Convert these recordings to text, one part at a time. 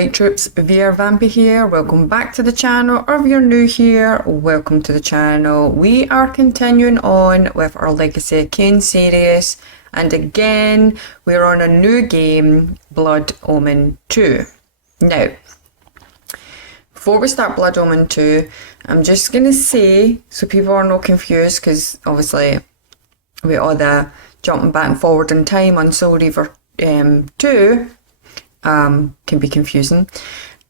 Alright troops, VR Vampy here, welcome back to the channel, or if you're new here, welcome to the channel. We are continuing on with our Legacy of Kain series, and again, we're on a new game, Blood Omen 2. Now, before we start Blood Omen 2, I'm just going to say, so people are not confused, because obviously, with all the jumping back and forward in time on Soul Reaver 2, can be confusing,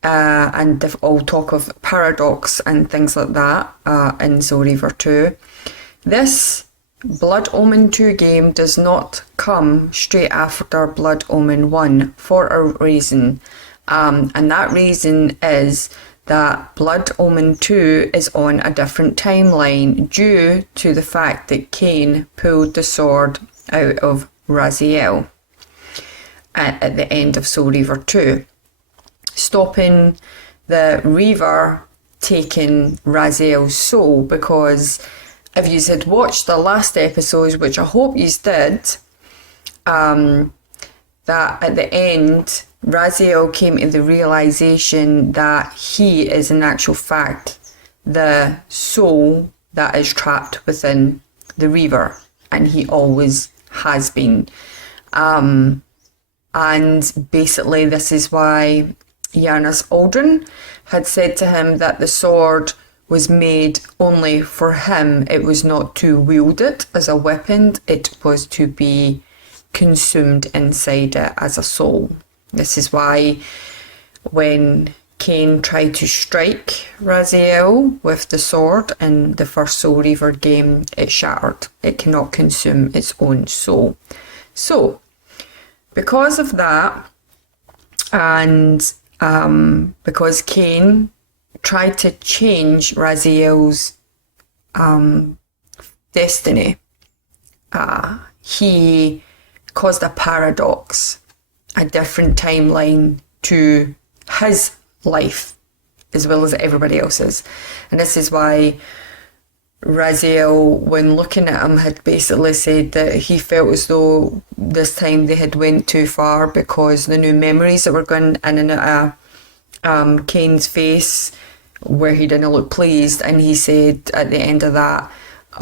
and all talk of paradox and things like that in Soul Reaver 2. This Blood Omen 2 game does not come straight after Blood Omen 1 for a reason, and that reason is that Blood Omen 2 is on a different timeline due to the fact that Kain pulled the sword out of Raziel at the end of Soul Reaver 2, stopping the reaver taking Raziel's soul. Because if you had watched the last episodes, which I hope you did, that at the end Raziel came to the realization that he is in actual fact the soul that is trapped within the reaver, and he always has been. And basically this is why Janus Aldrin had said to him that the sword was made only for him. It was not to wield it as a weapon, it was to be consumed inside it as a soul. This is why when Kain tried to strike Raziel with the sword in the first Soul Reaver game, it shattered. It cannot consume its own soul. So, because of that, and because Kain tried to change Raziel's destiny, he caused a paradox, a different timeline to his life as well as everybody else's. And this is why Raziel, when looking at him, had basically said that he felt as though this time they had went too far, because the new memories that were going in and out of Kain's face, where he didn't look pleased, and he said at the end of that,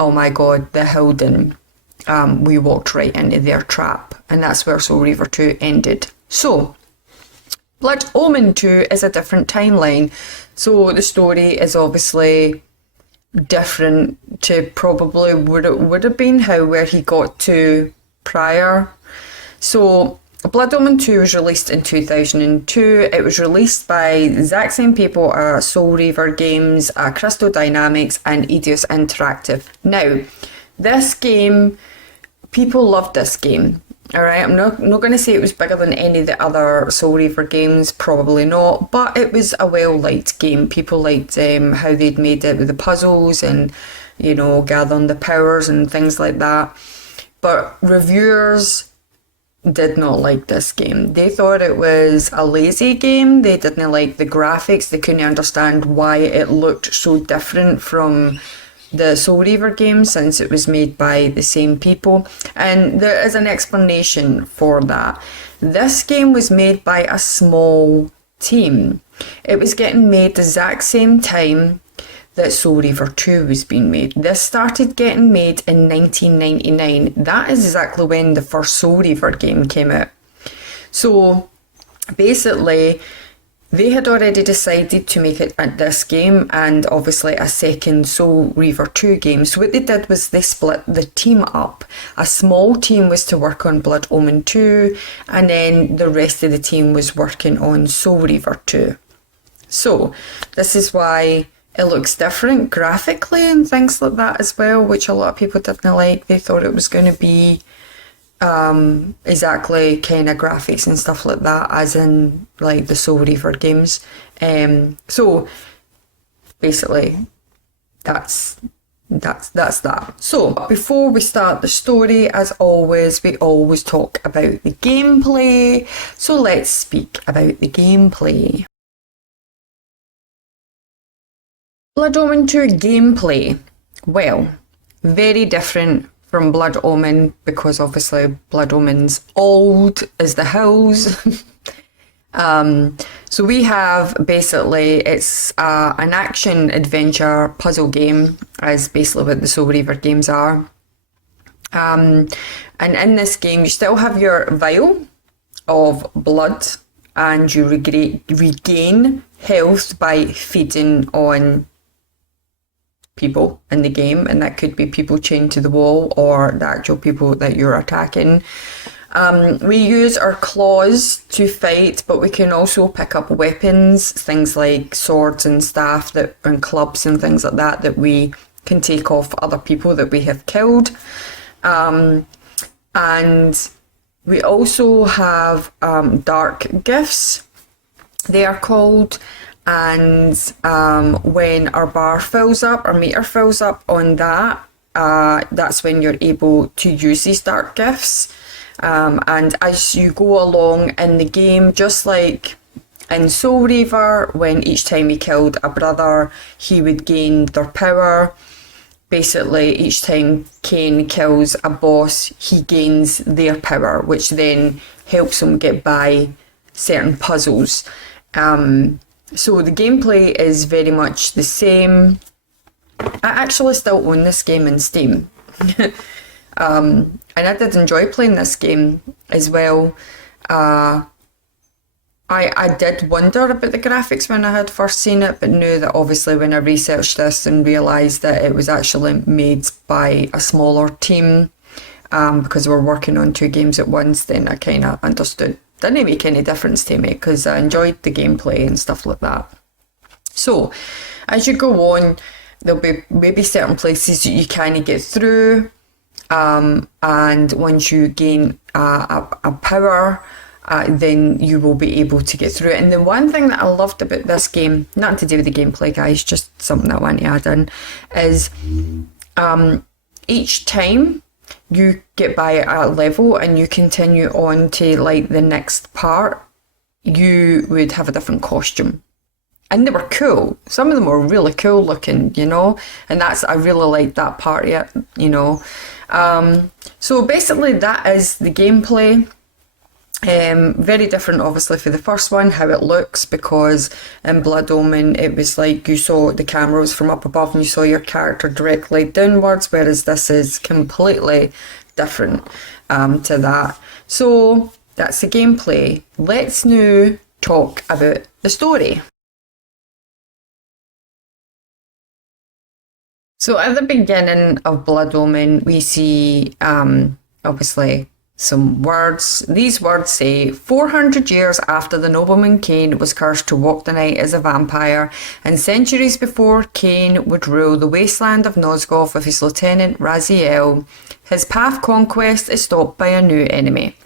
oh my god, the Hilden, we walked right into their trap. And that's where Soul Reaver 2 ended. So, Blood Omen 2 is a different timeline, so the story is obviously different to probably would have been where he got to prior. So Blood Omen 2 was released in 2002. It was released by the exact same people as Soul Reaver Games, Crystal Dynamics and Eidos Interactive. Now, this game, people loved this game. Alright, I'm not going to say it was bigger than any of the other Soul Reaver games, probably not, but it was a well-liked game. People liked how they'd made it with the puzzles and, you know, gathering the powers and things like that. But reviewers did not like this game. They thought it was a lazy game. They didn't like the graphics. They couldn't understand why it looked so different from the Soul Reaver game, since it was made by the same people, and there is an explanation for that. This game was made by a small team. It was getting made the exact same time that Soul Reaver 2 was being made. This started getting made in 1999. That is exactly when the first Soul Reaver game came out. So basically, they had already decided to make it at this game and obviously a second Soul Reaver 2 game. So what they did was they split the team up. A small team was to work on Blood Omen 2, and then the rest of the team was working on Soul Reaver 2. So this is why it looks different graphically and things like that as well, which a lot of people didn't like. They thought it was going to be exactly kind of graphics and stuff like that as in like the Soul Reaver games. So basically that's that. So before we start the story, as always, we always talk about the gameplay. So let's speak about the gameplay. Blood Omen 2 gameplay. Well, very different from Blood Omen, because obviously Blood Omen's old as the hills. So we have basically, it's an action adventure puzzle game, as basically what the Soul Reaver games are. And in this game, you still have your vial of blood, and you regain health by feeding on people in the game, and that could be people chained to the wall or the actual people that you're attacking. We use our claws to fight, but we can also pick up weapons, things like swords and staff and clubs and things like that we can take off other people that we have killed. And we also have dark gifts, they are called. And when our bar fills up, our meter fills up on that, that's when you're able to use these dark gifts. And as you go along in the game, just like in Soul Reaver, when each time he killed a brother, he would gain their power. Basically, each time Kain kills a boss, he gains their power, which then helps him get by certain puzzles. So the gameplay is very much the same. I actually still own this game in Steam. And I did enjoy playing this game as well. I did wonder about the graphics when I had first seen it, but knew that obviously when I researched this and realised that it was actually made by a smaller team, because we're working on two games at once, then I kind of understood. Didn't make any difference to me because I enjoyed the gameplay and stuff like that. So as you go on, there'll be maybe certain places that you kind of get through, and once you gain a power, then you will be able to get through it. And the one thing that I loved about this game, nothing to do with the gameplay, guys, just something I want to add in, is each time you get by a level and you continue on to like the next part, you would have a different costume. And they were cool. Some of them were really cool looking, you know, and I really liked that part of it, you know. So basically that is the gameplay. Very different obviously for the first one, how it looks, because in Blood Omen it was like you saw the camera was from up above and you saw your character directly downwards, whereas this is completely different to that. So that's the gameplay. Let's now talk about the story. So at the beginning of Blood Omen we see obviously some words. These words say, 400 years after the nobleman Kain was cursed to walk the night as a vampire, and centuries before Kain would rule the wasteland of Nosgoth with his lieutenant Raziel, his path conquest is stopped by a new enemy.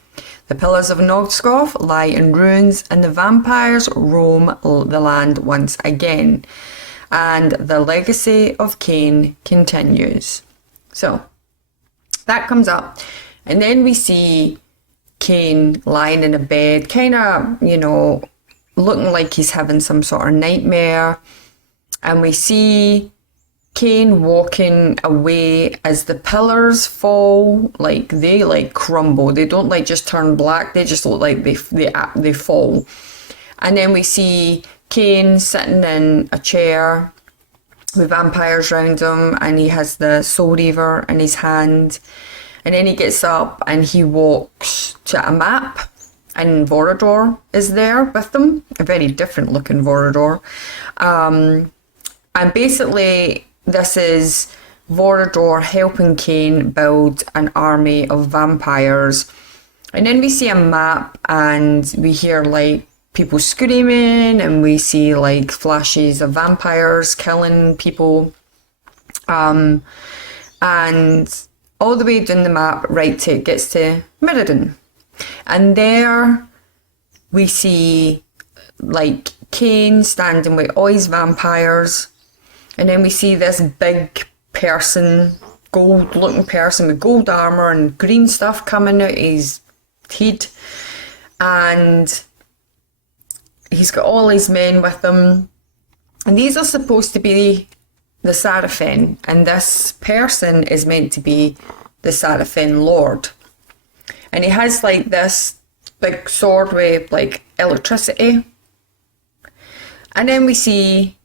The pillars of Nosgoth lie in ruins, and the vampires roam the land once again. And the legacy of Kain continues. So, that comes up. And then we see Kain lying in a bed, kind of, you know, looking like he's having some sort of nightmare. And we see Kain walking away as the pillars fall, like they like crumble. They don't like just turn black, they just look like they fall. And then we see Kain sitting in a chair with vampires around him, and he has the Soul Reaver in his hand. And then he gets up and he walks to a map, and Vorador is there with them, a very different looking Vorador. And basically this is Vorador helping Kain build an army of vampires. And then we see a map and we hear like people screaming, and we see like flashes of vampires killing people. And all the way down the map, right till it gets to Mirrodin. And there we see like Kain standing with all his vampires. And then we see this big person, gold looking person with gold armour and green stuff coming out his head. And he's got all his men with him. And these are supposed to be the Sarafin, and this person is meant to be the Sarafin Lord. And he has like this big sword with like electricity And then we see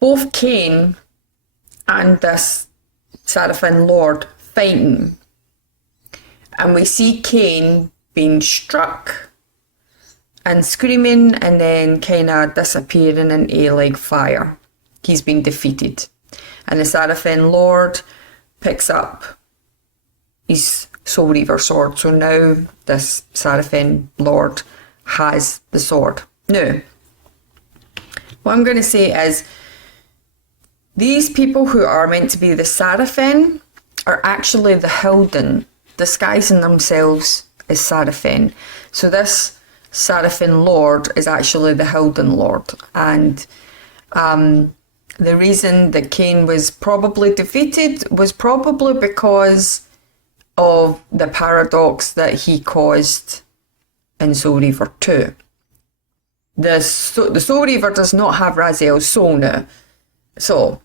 both Kain and this Seraphim Lord fighting. And we see Kain being struck and screaming and then kind of disappearing into like fire. He's been defeated. And the Seraphim Lord picks up his Soul Reaver sword. So now this Seraphim Lord has the sword. Now, what I'm going to say is these people who are meant to be the Seraphim are actually the Hilden, disguising themselves as Seraphim. So this Seraphim Lord is actually the Hilden Lord. And the reason that Kain was probably defeated was probably because of the paradox that he caused in Soul Reaver 2. The Soul Reaver does not have Raziel's soul now. So,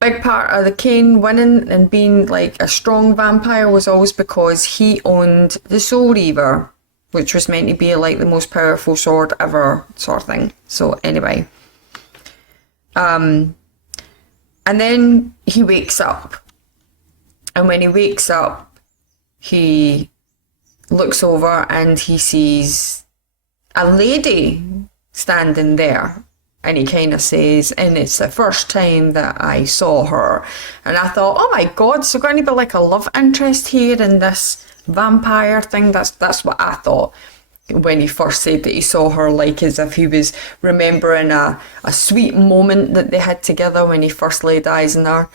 big part of the Kain winning and being like a strong vampire was always because he owned the Soul Reaver, which was meant to be like the most powerful sword ever, sort of thing. So anyway. And then he wakes up. And when he wakes up, he looks over and he sees a lady standing there. And he kind of says, and it's the first time that I saw her. And I thought, oh my God, so going to be like a love interest here in this vampire thing? That's what I thought when he first said that he saw her, like as if he was remembering a sweet moment that they had together when he first laid eyes on her.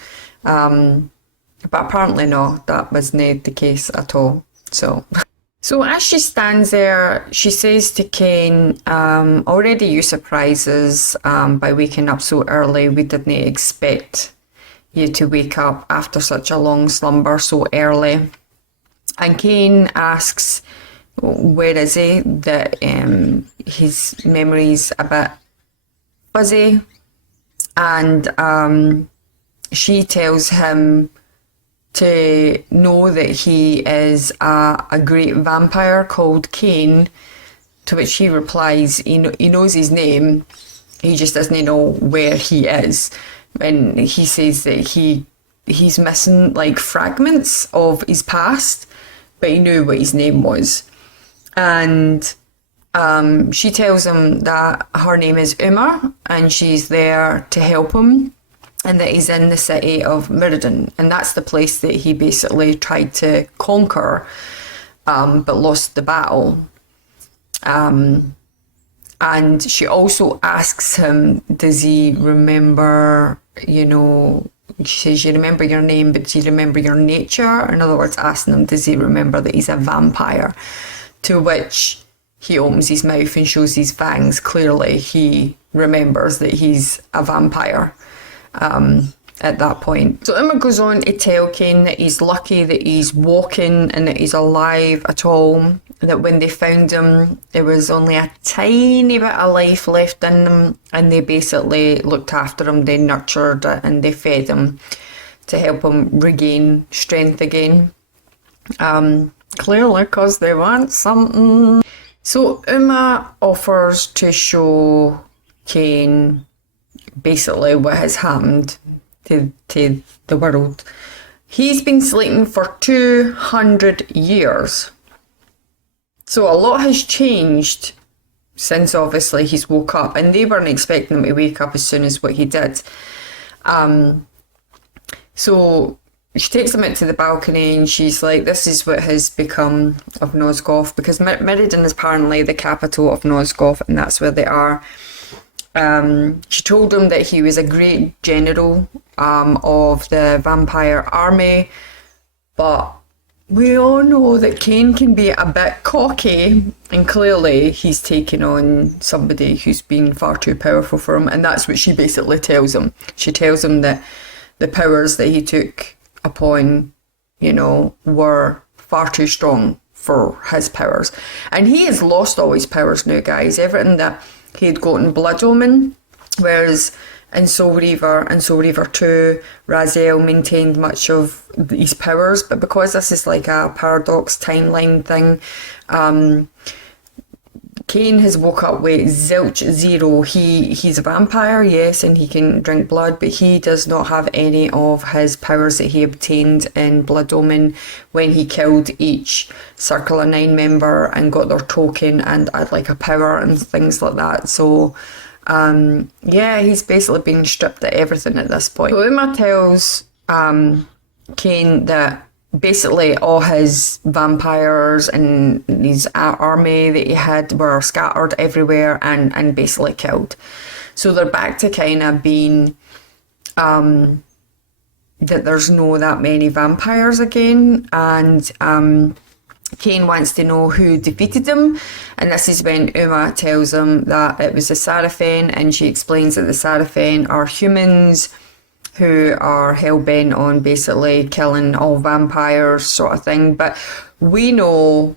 But apparently no, that was not the case at all. So as she stands there, she says to Kain, already you surprise us by waking up so early. We didn't expect you to wake up after such a long slumber so early. And Kain asks, where is he? That his memory's a bit fuzzy. And she tells him to know that he is a great vampire called Kain, to which he replies he knows his name, he just doesn't know where he is. And he says that he's missing like fragments of his past, but he knew what his name was. And she tells him that her name is Uma and she's there to help him, and that he's in the city of Mirrodin, and that's the place that he basically tried to conquer, but lost the battle. And she also asks him, does he remember, she says, you remember your name, but do you remember your nature? In other words, asking him, does he remember that he's a vampire? To which he opens his mouth and shows his fangs. Clearly, he remembers that he's a vampire. At that point. So Emma goes on to tell Kain that he's lucky that he's walking and that he's alive at all, that when they found him there was only a tiny bit of life left in him, and they basically looked after him, they nurtured it and they fed him to help him regain strength again, clearly because they want something. So Uma offers to show Kain basically what has happened to the world. He's been sleeping for 200 years. So a lot has changed since obviously he's woke up, and they weren't expecting him to wake up as soon as what he did. So she takes him out to the balcony and she's like, this is what has become of Nosgoth, because Mirrodin is apparently the capital of Nosgoth and that's where they are. She told him that he was a great general of the vampire army, but we all know that Kain can be a bit cocky, and clearly he's taken on somebody who's been far too powerful for him, and that's what she basically tells him. She tells him that the powers that he took upon, were far too strong for his powers. And he has lost all his powers now, guys. Everything that he had got in Blood Omen, whereas in Soul Reaver and Soul Reaver 2, Raziel maintained much of his powers, but because this is like a paradox timeline thing, Kain has woke up with zilch zero. He's a vampire, yes, and he can drink blood, but he does not have any of his powers that he obtained in Blood Omen when he killed each Circle of Nine member and got their token and had like a power and things like that. So yeah, he's basically been stripped of everything at this point. So Uma tells Kain that basically all his vampires and his army that he had were scattered everywhere and basically killed. So they're back to kind of being that there's no that many vampires again, and Kain wants to know who defeated them, and this is when Uma tells him that it was the Sarafen, and she explains that the Sarafen are humans who are hell-bent on basically killing all vampires sort of thing. But we know,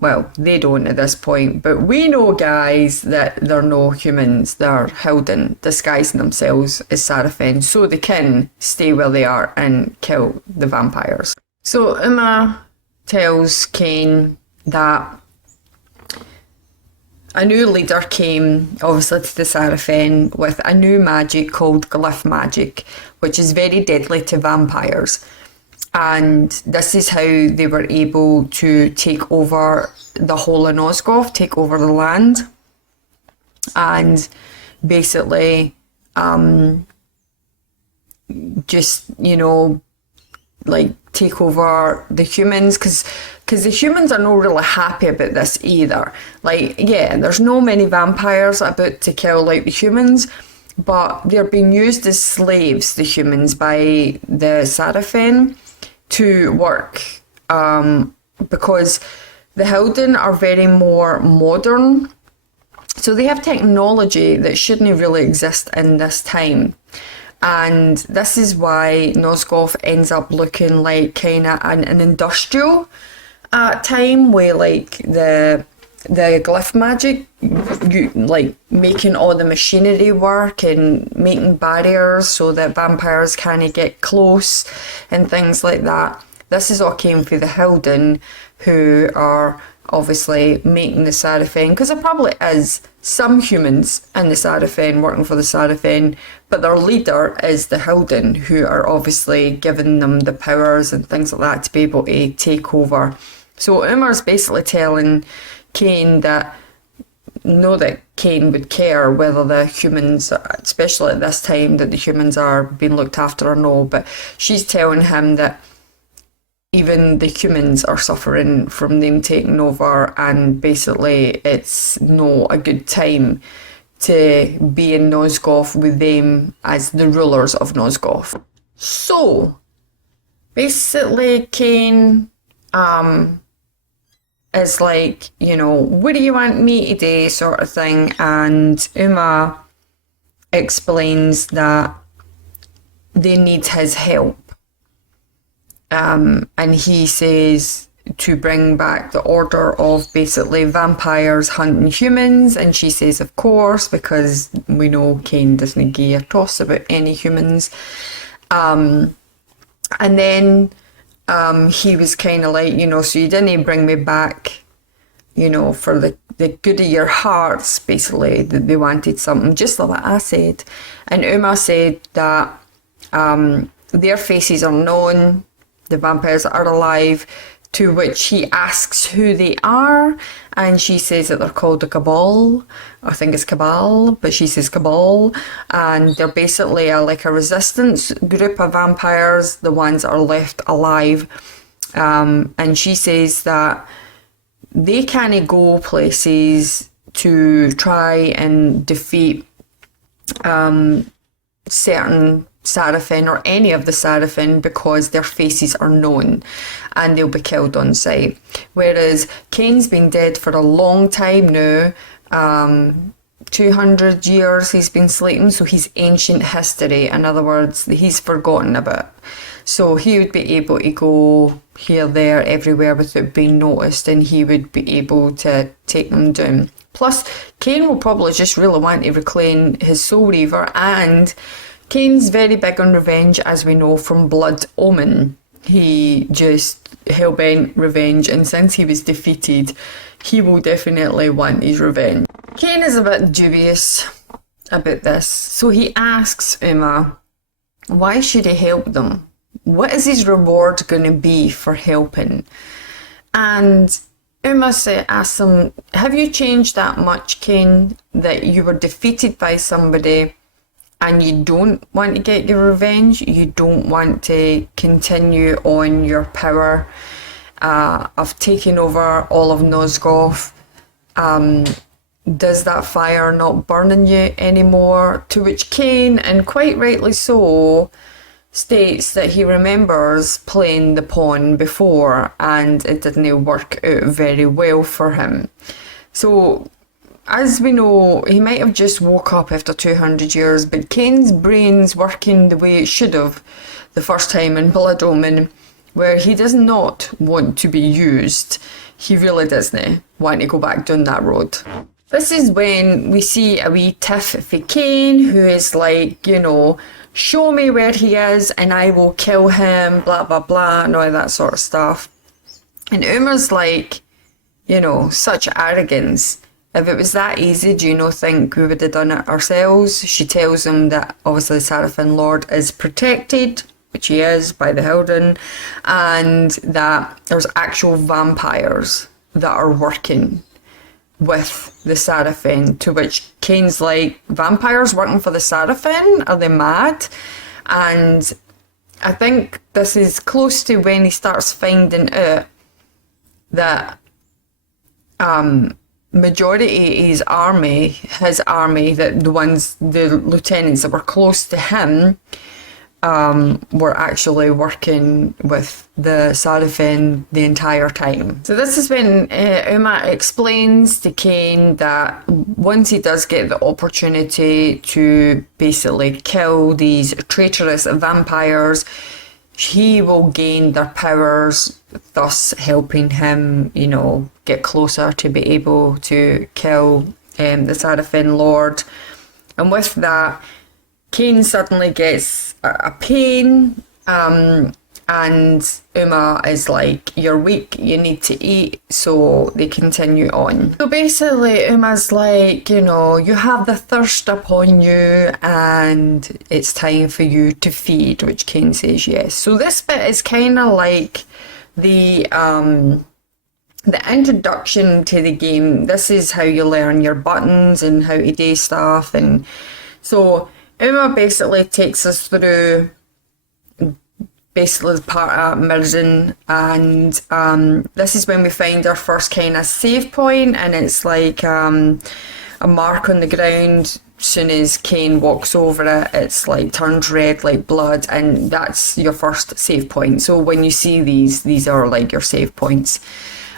well, they don't at this point, but we know, guys, that they're no humans. They're Hilden disguising themselves as Sarafen so they can stay where they are and kill the vampires. So Uma tells Kain that a new leader came, obviously, to the Sarafen with a new magic called glyph magic, which is very deadly to vampires. And this is how they were able to take over the whole of Nosgoth, take over the land, and basically just, you know, like take over the humans, because the humans are not really happy about this either. Like, yeah, there's no many vampires about to kill like the humans, but they're being used as slaves, the humans, by the Sarafen to work, because the Hilden are very more modern, so they have technology that shouldn't really exist in this time. And this is why Nosgoth ends up looking like kind of an industrial time, where like the glyph magic, like making all the machinery work and making barriers so that vampires can't get close and things like that. This is all came from the Hilden, who are obviously making the Sarafen, because there probably is some humans in the Sarafen working for the Sarafen, but their leader is the Hilden, who are obviously giving them the powers and things like that to be able to take over. So Umar's basically telling Kain that that Kain would care whether the humans, especially at this time, that the humans are being looked after or no, but she's telling him that even the humans are suffering from them taking over, and basically it's not a good time to be in Nosgoth with them as the rulers of Nosgoth. So basically Kain is like, you know, what do you want me to do, sort of thing, and Uma explains that they need his help. And he says to bring back the order of basically vampires hunting humans, and she says of course, because we know Kain doesn't give a toss about any humans. And then he was kind of like, you know, so you didn't bring me back, you know, for the good of your hearts, basically, that they wanted something, just like what I said. And Uma said that their faces are known, the vampires are alive, to which he asks who they are, and she says that they're called the Cabal. I think it's Cabal, but she says Cabal, and they're basically like a resistance group of vampires, the ones that are left alive. And she says that they can't go places to try and defeat certain Sarafen or any of the Sarafen, because their faces are known and they'll be killed on sight. Whereas Kain's been dead for a long time now, 200 years he's been sleeping, so he's ancient history. In other words, he's forgotten about. So he would be able to go here, there, everywhere without being noticed, and he would be able to take them down. Plus, Kain will probably just really want to reclaim his soul reaver, and Kain's very big on revenge, as we know from Blood Omen. he just hell-bent revenge, and since he was defeated, he will definitely want his revenge. Kain is a bit dubious about this, so he asks Uma, why should he help them? What is his reward going to be for helping? And Uma asks him, have you changed that much, Kain, that you were defeated by somebody and you don't want to get your revenge? You don't want to continue on your power of taking over all of Nosgoth? Does that fire not burn in you anymore? To which Kain, and quite rightly so, states that he remembers playing the pawn before and it didn't work out very well for him. So, as we know, he might have just woke up after 200 years, but Kain's brain's working the way it should have the first time in Blood Omen, where he does not want to be used. He really doesn't want to go back down that road. This is when we see a wee tiff for Kain, who is like, you know, show me where he is and I will kill him, blah, blah, blah, and all that sort of stuff. And Uma's like, you know, such arrogance. If it was that easy, do you not think we would have done it ourselves? She tells him that obviously the Seraphim Lord is protected, which he is, by the Hilden, and that there's actual vampires that are working with the Seraphim, to which Kain's like, vampires working for the Seraphim? Are they mad? And I think this is close to when he starts finding out that majority of his army, that the lieutenants that were close to him, were actually working with the Seraphim the entire time. So this is when Uma explains to Kain that once he does get the opportunity to basically kill these traitorous vampires, he will gain their powers, thus helping him, you know, get closer to be able to kill the Seraphim Lord. And with that, Kain suddenly gets a pain, and Uma is like, you're weak, you need to eat, so they continue on. So basically Uma's like, you know, you have the thirst upon you and it's time for you to feed, which Kain says yes. So this bit is kind of like the introduction to the game. This is how you learn your buttons and how to do stuff. And so Uma basically takes us through basically the part at Mirren, and this is when we find our first kind of save point, and it's like a mark on the ground. As soon as Kain walks over it, it's like turns red like blood, and that's your first save point. So when you see these are like your save points.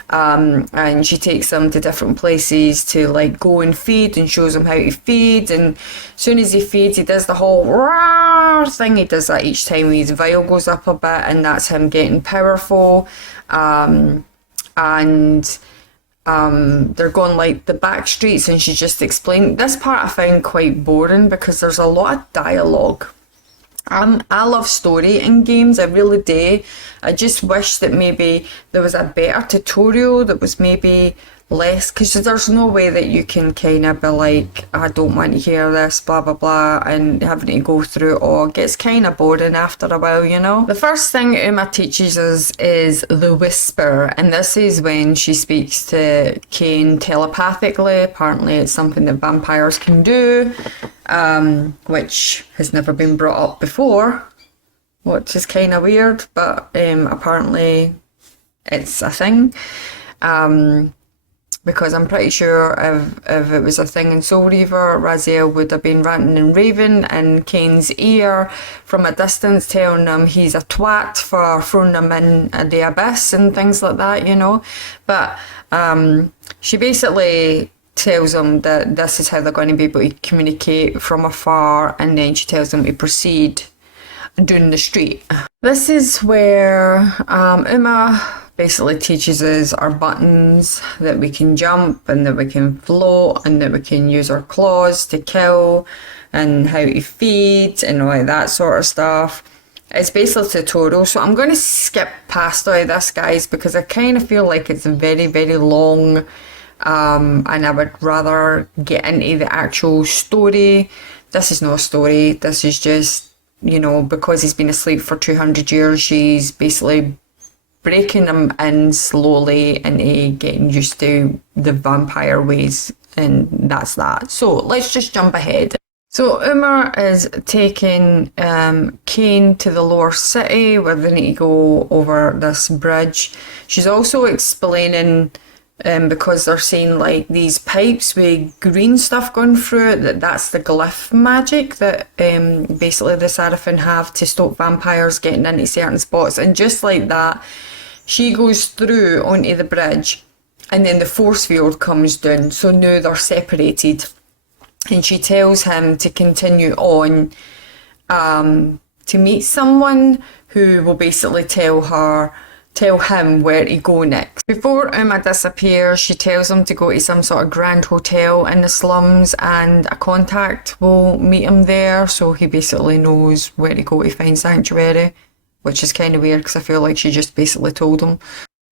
And she takes them to different places to like go and feed, and shows him how to feed. And as soon as he feeds, he does the whole roar thing. He does that each time his vial goes up a bit, and that's him getting powerful. And they're going like the back streets, and she's just explaining. This part I find quite boring because there's a lot of dialogue. I love story in games, I really do. I just wish that maybe there was a better tutorial that was maybe less, because there's no way that you can kind of be like, I don't want to hear this, blah blah blah, and having to go through it all. It gets kind of boring after a while, you know. The first thing Uma teaches us is the whisper, and this is when she speaks to Kain telepathically. Apparently it's something that vampires can do, which has never been brought up before, which is kind of weird, but apparently it's a thing. Because I'm pretty sure if it was a thing in Soul Reaver, Raziel would have been ranting and raving in Kain's ear from a distance, telling him he's a twat for throwing him in the abyss and things like that, you know. But she basically tells him that this is how they're going to be able to communicate from afar, and then she tells him to proceed down the street. This is where Uma basically teaches us our buttons, that we can jump and that we can float and that we can use our claws to kill, and how to feed and all that sort of stuff. It's basically a tutorial, so I'm going to skip past all of this, guys, because I kind of feel like it's very, very long, and I would rather get into the actual story. This is not a story, this is just, you know, because he's been asleep for 200 years, she's basically breaking him in slowly into getting used to the vampire ways, and that's that. So let's just jump ahead. So Uma is taking Kain to the lower city where they need to go over this bridge. She's also explaining, because they're saying like these pipes with green stuff going through it, that's the glyph magic that basically the Seraphim have to stop vampires getting into certain spots. And just like that, she goes through onto the bridge and then the force field comes down. So now they're separated. And she tells him to continue on to meet someone who will basically tell him where to go next. Before Uma disappears, she tells him to go to some sort of grand hotel in the slums and a contact will meet him there, so he basically knows where to go to find sanctuary, which is kind of weird because I feel like she just basically told him.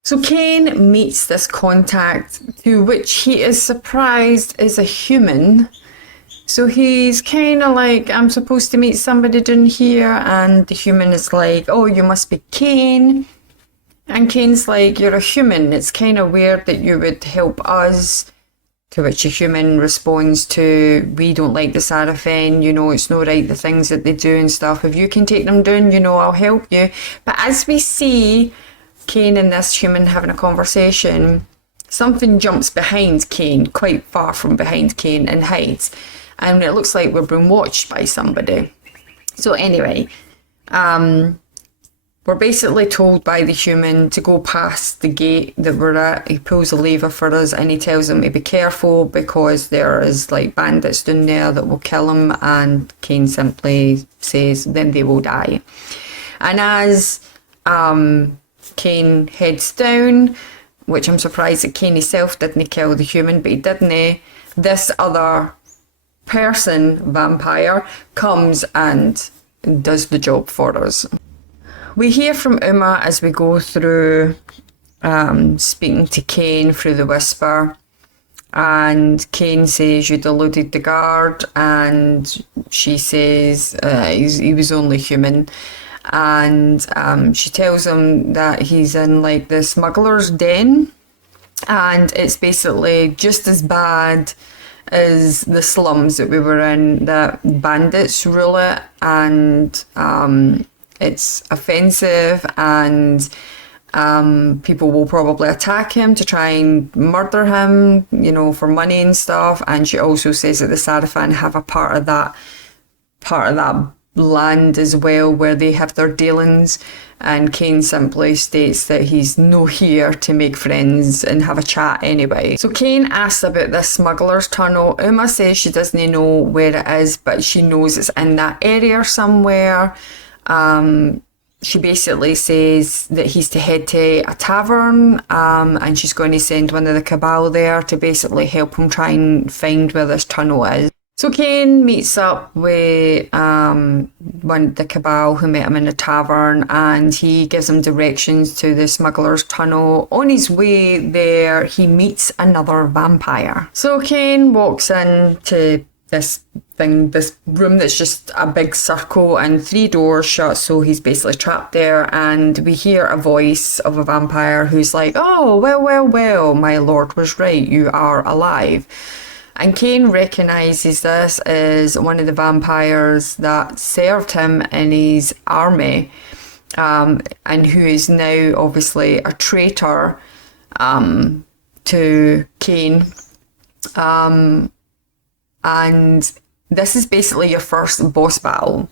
So Kain meets this contact, to which he is surprised is a human. So he's kind of like, I'm supposed to meet somebody down here, and the human is like, oh, you must be Kain. And Kain's like, you're a human, it's kind of weird that you would help us. To which a human responds to, we don't like the Seraphim, you know, it's not right, the things that they do and stuff. If you can take them down, you know, I'll help you. But as we see Kain and this human having a conversation, something jumps behind Kain, quite far from behind Kain, and hides. And it looks like we're being watched by somebody. So anyway, we're basically told by the human to go past the gate that we're at. He pulls a lever for us and he tells them to be careful because there is like bandits down there that will kill him, and Kain simply says then they will die. And as Kain heads down, which I'm surprised that Kain himself didn't kill the human, but he didn't, this other person, vampire, comes and does the job for us. We hear from Uma as we go through speaking to Kain through the whisper, and Kain says you deluded the guard, and she says he was only human, and she tells him that he's in like the smuggler's den, and it's basically just as bad as the slums that we were in, that bandits rule it, and it's offensive, and people will probably attack him to try and murder him, you know, for money and stuff. And she also says that the Seraphim have a part of that land as well, where they have their dealings. And Kain simply states that he's no here to make friends and have a chat anyway. So Kain asks about this smuggler's tunnel. Uma says she doesn't know where it is, but she knows it's in that area somewhere. She basically says that he's to head to a tavern, and she's going to send one of the cabal there to basically help him try and find where this tunnel is. So Kain meets up with one of the cabal who met him in the tavern, and he gives him directions to the smuggler's tunnel. On his way there, he meets another vampire. So Kain walks into this room that's just a big circle and 3 doors shut, so he's basically trapped there, and we hear a voice of a vampire who's like, oh, well, my lord was right, you are alive. And Kain recognises this as one of the vampires that served him in his army, and who is now obviously a traitor to Kain. And this is basically your first boss battle.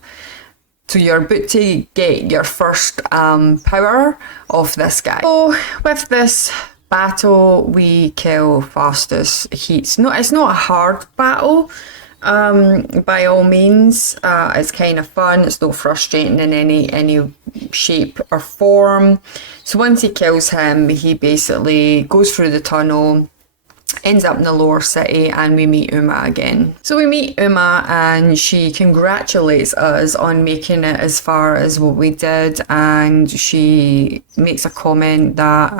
So you're about to get your first power of this guy. So with this battle, we kill fastest heats. No, it's not a hard battle by all means. It's kind of fun. It's not frustrating in any shape or form. So once he kills him, he basically goes through the tunnel, ends up in the lower city, and we meet Uma again. So we meet Uma, and she congratulates us on making it as far as what we did, and she makes a comment that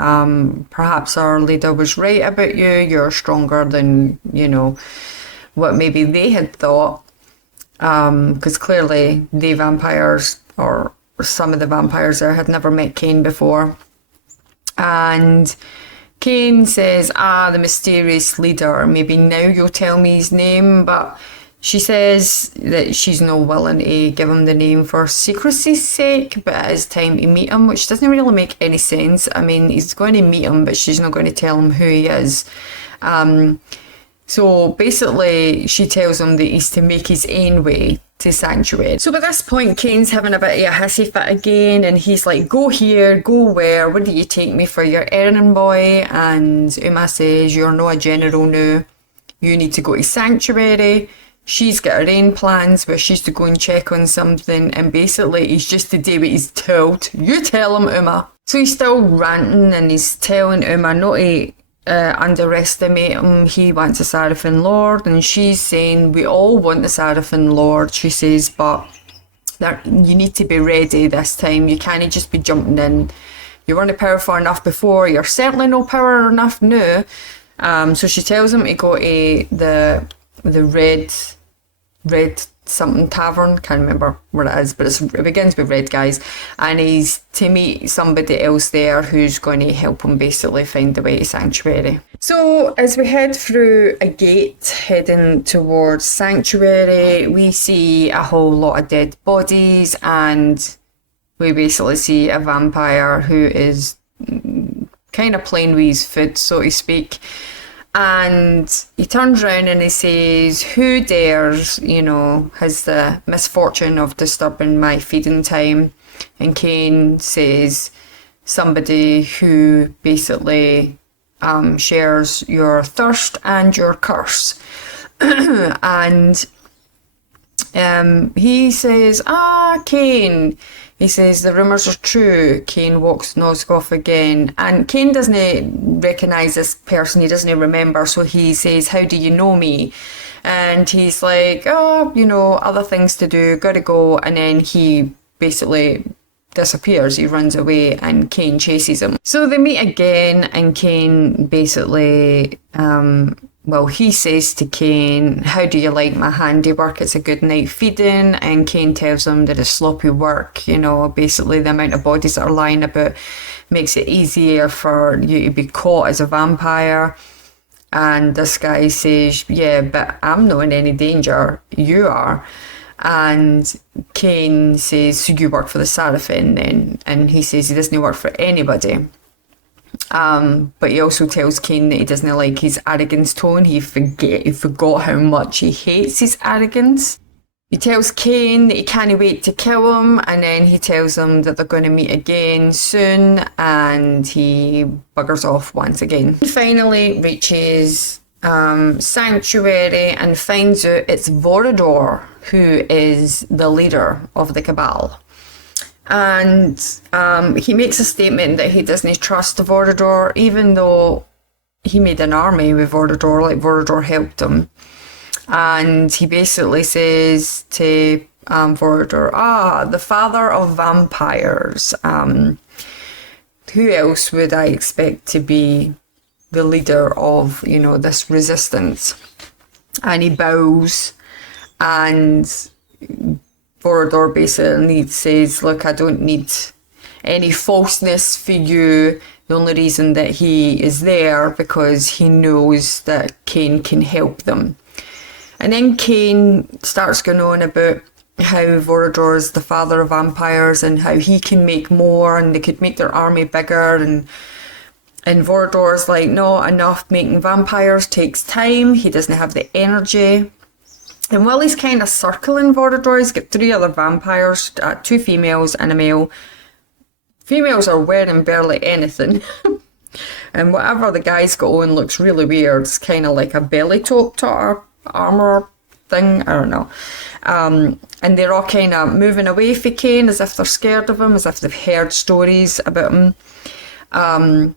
perhaps our leader was right about you. You're stronger than, you know, what maybe they had thought, because clearly the vampires, or some of the vampires there, had never met Kain before. And Kain says, the mysterious leader, maybe now you'll tell me his name, but she says that she's not willing to give him the name for secrecy's sake, but it is time to meet him, which doesn't really make any sense. I mean, he's going to meet him, but she's not going to tell him who he is. So basically, she tells him that he's to make his own way to Sanctuary. So by this point, Kain's having a bit of a hissy fit again, and he's like, go here, go where, where do you take me for your errand boy? And Uma says, you're not a general now, you need to go to Sanctuary. She's got her own plans where she's to go and check on something, and basically he's just to do what he's told. You tell him, Uma. So he's still ranting, and he's telling Uma not to underestimate him. He wants a Sarafin Lord, and she's saying we all want the Sarafin Lord, she says, but you need to be ready this time. You can't just be jumping in. You weren't powerful enough before, you're certainly no power enough now. So she tells him to go to the red something tavern, can't remember where it is, but it begins with red, guys, and he's to meet somebody else there who's going to help him basically find the way to Sanctuary. So as we head through a gate heading towards Sanctuary, we see a whole lot of dead bodies, and we basically see a vampire who is kind of playing with his food, so to speak. And he turns around and he says, who dares, has the misfortune of disturbing my feeding time? And Kain says, somebody who basically shares your thirst and your curse. And he says, Kain. He says, the rumours are true. Kain walks Nosgoth again. And Kain doesn't recognise this person. He doesn't remember. So he says, how do you know me? And he's like, other things to do. Gotta go. And then he basically disappears. He runs away and Kain chases him. So they meet again, and Kain basically... he says to Kain, how do you like my handiwork? It's a good night feeding. And Kain tells him that it's sloppy work. Basically the amount of bodies that are lying about makes it easier for you to be caught as a vampire. And this guy says, yeah, but I'm not in any danger. You are. And Kain says, so you work for the Sarafin then? And he says he doesn't work for anybody. But he also tells Kain that he doesn't like his arrogance tone. He forgot how much he hates his arrogance. He tells Kain that he can't wait to kill him, and then he tells him that they're going to meet again soon, and he buggers off once again. He finally reaches Sanctuary and finds out it's Vorador who is the leader of the Cabal. And he makes a statement that he doesn't trust Vorador, even though he made an army with Vorador, like Vorador helped him. And he basically says to Vorador, the father of vampires. Who else would I expect to be the leader of, this resistance? And he bows, and Vorador basically says, look, I don't need any falseness for you. The only reason that he is there because he knows that Kain can help them. And then Kain starts going on about how Vorador is the father of vampires and how he can make more and they could make their army bigger. And Vorador's like, no, enough. Making vampires takes time. He doesn't have the energy. And while he's kind of circling Vorador, he's got 3 other vampires, 2 females and a male. Females are wearing barely anything. And whatever the guy's got on looks really weird. It's kind of like a belly top armour thing. I don't know. And they're all kind of moving away from Kain as if they're scared of him, as if they've heard stories about him.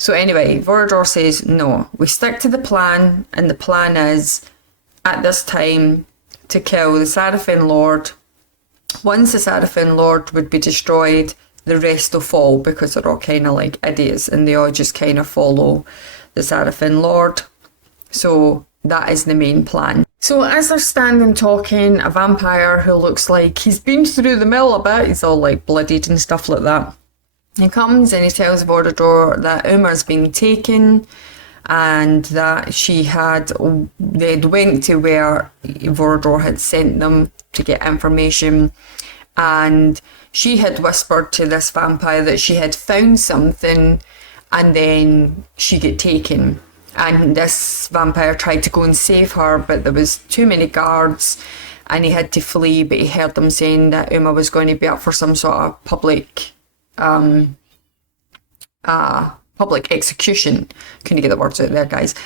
So anyway, Vorador says, no, we stick to the plan, and the plan is, at this time, to kill the Seraphim Lord. Once the Seraphim Lord would be destroyed, the rest will fall, because they're all kind of like idiots, and they all just kind of follow the Seraphim Lord. So that is the main plan. So as they're standing talking, a vampire who looks like he's been through the mill a bit, he's all like bloodied and stuff like that, he comes and he tells Vorador that Uma's been taken, and that they'd went to where Vorador had sent them to get information, and she had whispered to this vampire that she had found something, and then she got taken. And this vampire tried to go and save her, but there was too many guards and he had to flee, but he heard them saying that Uma was going to be up for some sort of public execution. Couldn't get the words out there, guys.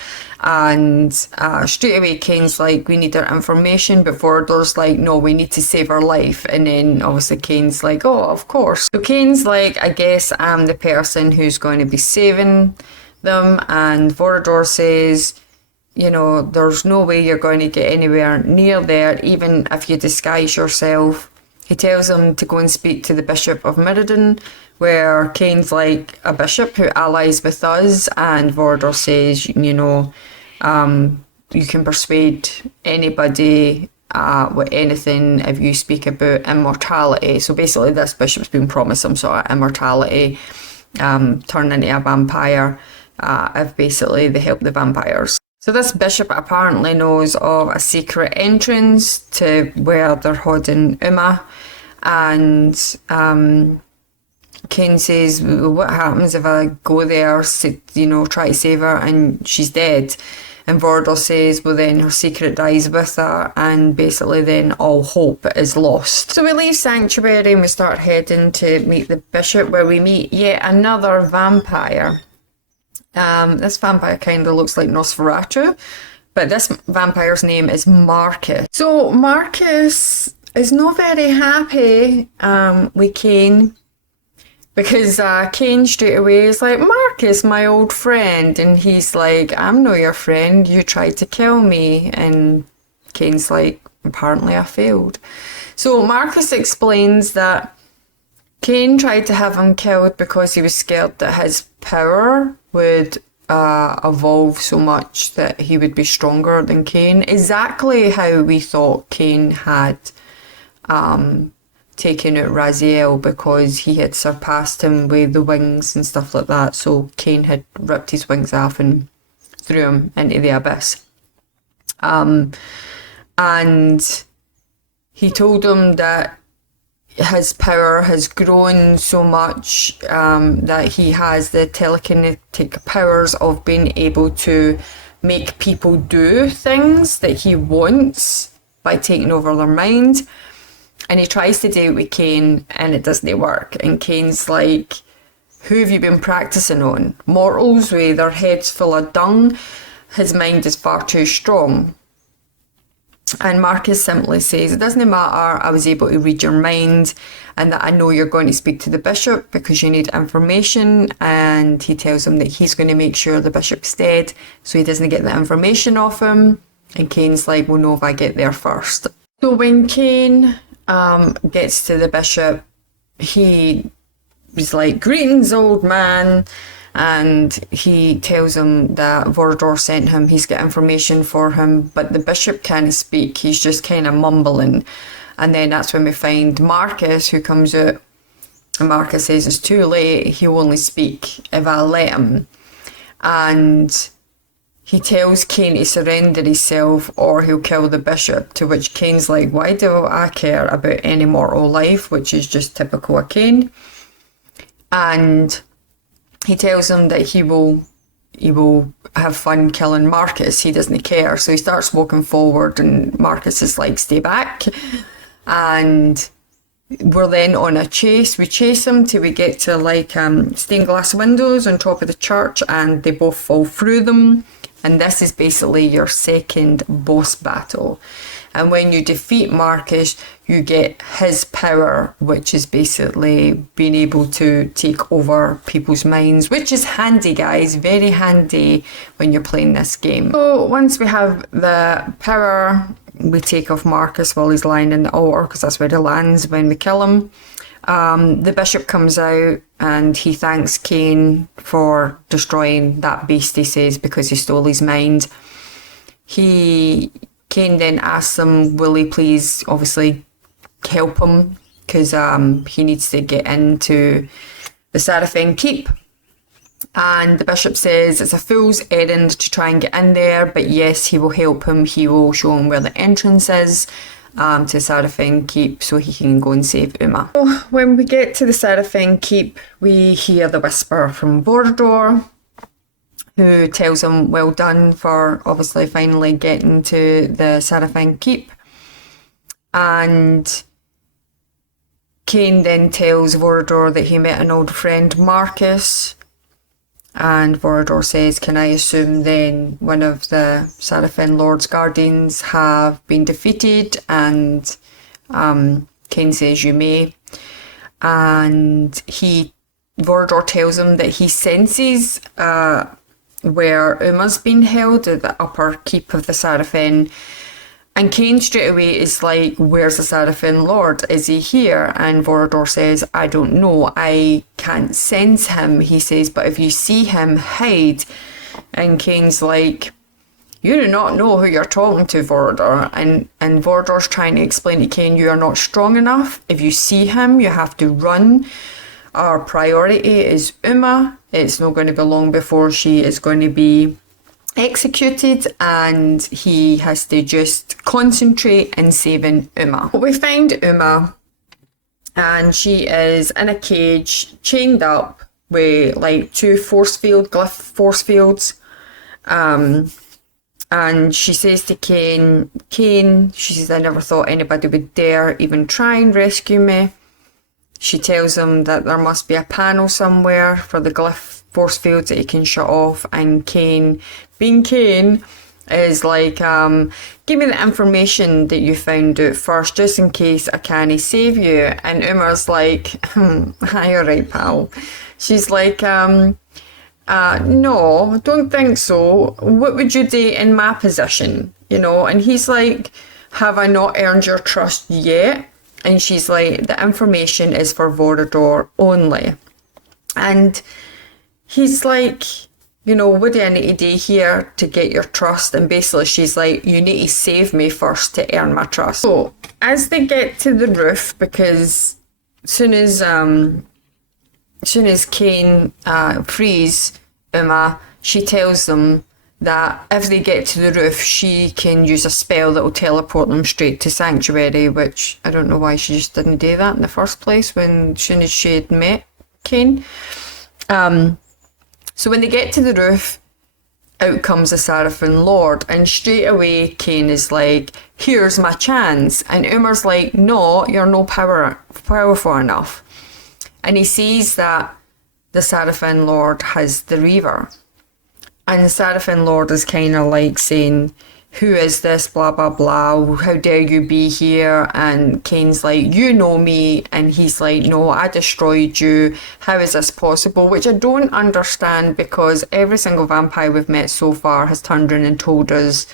And straight away Kain's like, we need our information, but Vorador's like, no, we need to save her life. And then obviously Kain's like, oh, of course. So Kain's like, I guess I'm the person who's going to be saving them. And Vorador says, you know, there's no way you're going to get anywhere near there, even if you disguise yourself. He tells him to go and speak to the Bishop of Mirrodin, where Kain's like, a bishop who allies with us, and Vorador says, you know, you can persuade anybody with anything if you speak about immortality. So basically this bishop's been promised some sort of immortality, turn into a vampire, if basically they help the vampires. So this bishop apparently knows of a secret entrance to where they're holding Uma, and Kain says, what happens if I go there to, you know, try to save her and she's dead? And Vorador says, well then her secret dies with her, and basically then all hope is lost. So we leave Sanctuary and we start heading to meet the bishop, where we meet yet another vampire. This vampire kind of looks like Nosferatu, but this vampire's name is Marcus. So Marcus is not very happy with Kain, because Kain straight away is like, Marcus, my old friend, and he's like, I'm not your friend, you tried to kill me. And Kain's like, apparently I failed. So Marcus explains that Kain tried to have him killed because he was scared that his power would evolve so much that he would be stronger than Kain. Exactly how we thought Kain had taken out Raziel, because he had surpassed him with the wings and stuff like that. So Kain had ripped his wings off and threw him into the abyss. And he told him that his power has grown so much that he has the telekinetic powers of being able to make people do things that he wants by taking over their mind. And he tries to do it with Kain, and it doesn't work. And Kain's like, who have you been practicing on? Mortals with their heads full of dung? His mind is far too strong. And Marcus simply says, it doesn't matter, I was able to read your mind, and that I know you're going to speak to the bishop because you need information. And he tells him that he's going to make sure the bishop's dead so he doesn't get the information off him. And Kain's like, well, no, if I get there first. So when Kain gets to the bishop, he was like, greetings, old man. And he tells him that Vorador sent him, he's got information for him, but the bishop can't speak, he's just kind of mumbling. And then that's when we find Marcus, who comes out, and Marcus says it's too late, he'll only speak if I let him. And he tells Kain to surrender himself or he'll kill the bishop, to which Kain's like, why do I care about any mortal life, which is just typical of Kain. And he tells him that he will have fun killing Marcus. He doesn't care. So he starts walking forward and Marcus is like, stay back. And we're then on a chase. We chase him till we get to like stained glass windows on top of the church, and they both fall through them. And this is basically your second boss battle. And when you defeat Marcus, you get his power, which is basically being able to take over people's minds, which is handy, guys, very handy when you're playing this game. So once we have the power, we take off Marcus while he's lying in the altar, because that's where he lands when we kill him. The bishop comes out and he thanks Kain for destroying that beast, he says, because he stole his mind. Kain then asks him, will he please obviously help him, because he needs to get into the Seraphim Keep. And the bishop says it's a fool's errand to try and get in there, but yes, he will help him. He will show him where the entrance is to Seraphim Keep, so he can go and save Uma. So when we get to the Seraphim Keep, we hear the whisper from Vorador, who tells him well done for obviously finally getting to the Seraphim Keep. And Kain then tells Vorador that he met an old friend, Marcus. And Vorador says, can I assume then one of the Seraphim Lord's guardians have been defeated? And Kain says, you may. And Vorador tells him that he senses where Uma's been held at the upper keep of the Seraphim. And Kain straight away is like, where's the Seraphim Lord? Is he here? And Vorador says, I don't know. I can't sense him, he says, but if you see him, hide. And Kain's like, you do not know who you're talking to, Vorador. And Vorador's trying to explain to Kain, you are not strong enough. If you see him, you have to run. Our priority is Uma. It's not going to be long before she is going to be executed, and he has to just concentrate in saving Uma. We find Uma, and she is in a cage, chained up with like two glyph force fields. And she says to Kain, she says, I never thought anybody would dare even try and rescue me. She tells him that there must be a panel somewhere for the glyph force fields that he can shut off, and Kain, being Kain, is like, give me the information that you found out first, just in case I can't save you. And Uma's like, hi, alright, pal. She's like, no, don't think so. What would you do in my position? You know, and he's like, have I not earned your trust yet? And she's like, the information is for Vorador only. And he's like, you know, what do I need to do here to get your trust? And basically she's like, you need to save me first to earn my trust. So as they get to the roof, because soon as Kain frees Uma, she tells them that if they get to the roof, she can use a spell that will teleport them straight to Sanctuary, which I don't know why she just didn't do that in the first place when soon as she had met Kain. So when they get to the roof, out comes the Seraphim Lord, and straight away Kain is like, here's my chance. And Uma's like, no, you're no powerful enough. And he sees that the Seraphim Lord has the reaver. And the Seraphim Lord is kind of like saying, who is this, blah, blah, blah, how dare you be here? And Kain's like, you know me. And he's like, no, I destroyed you. How is this possible? Which I don't understand, because every single vampire we've met so far has turned around and told us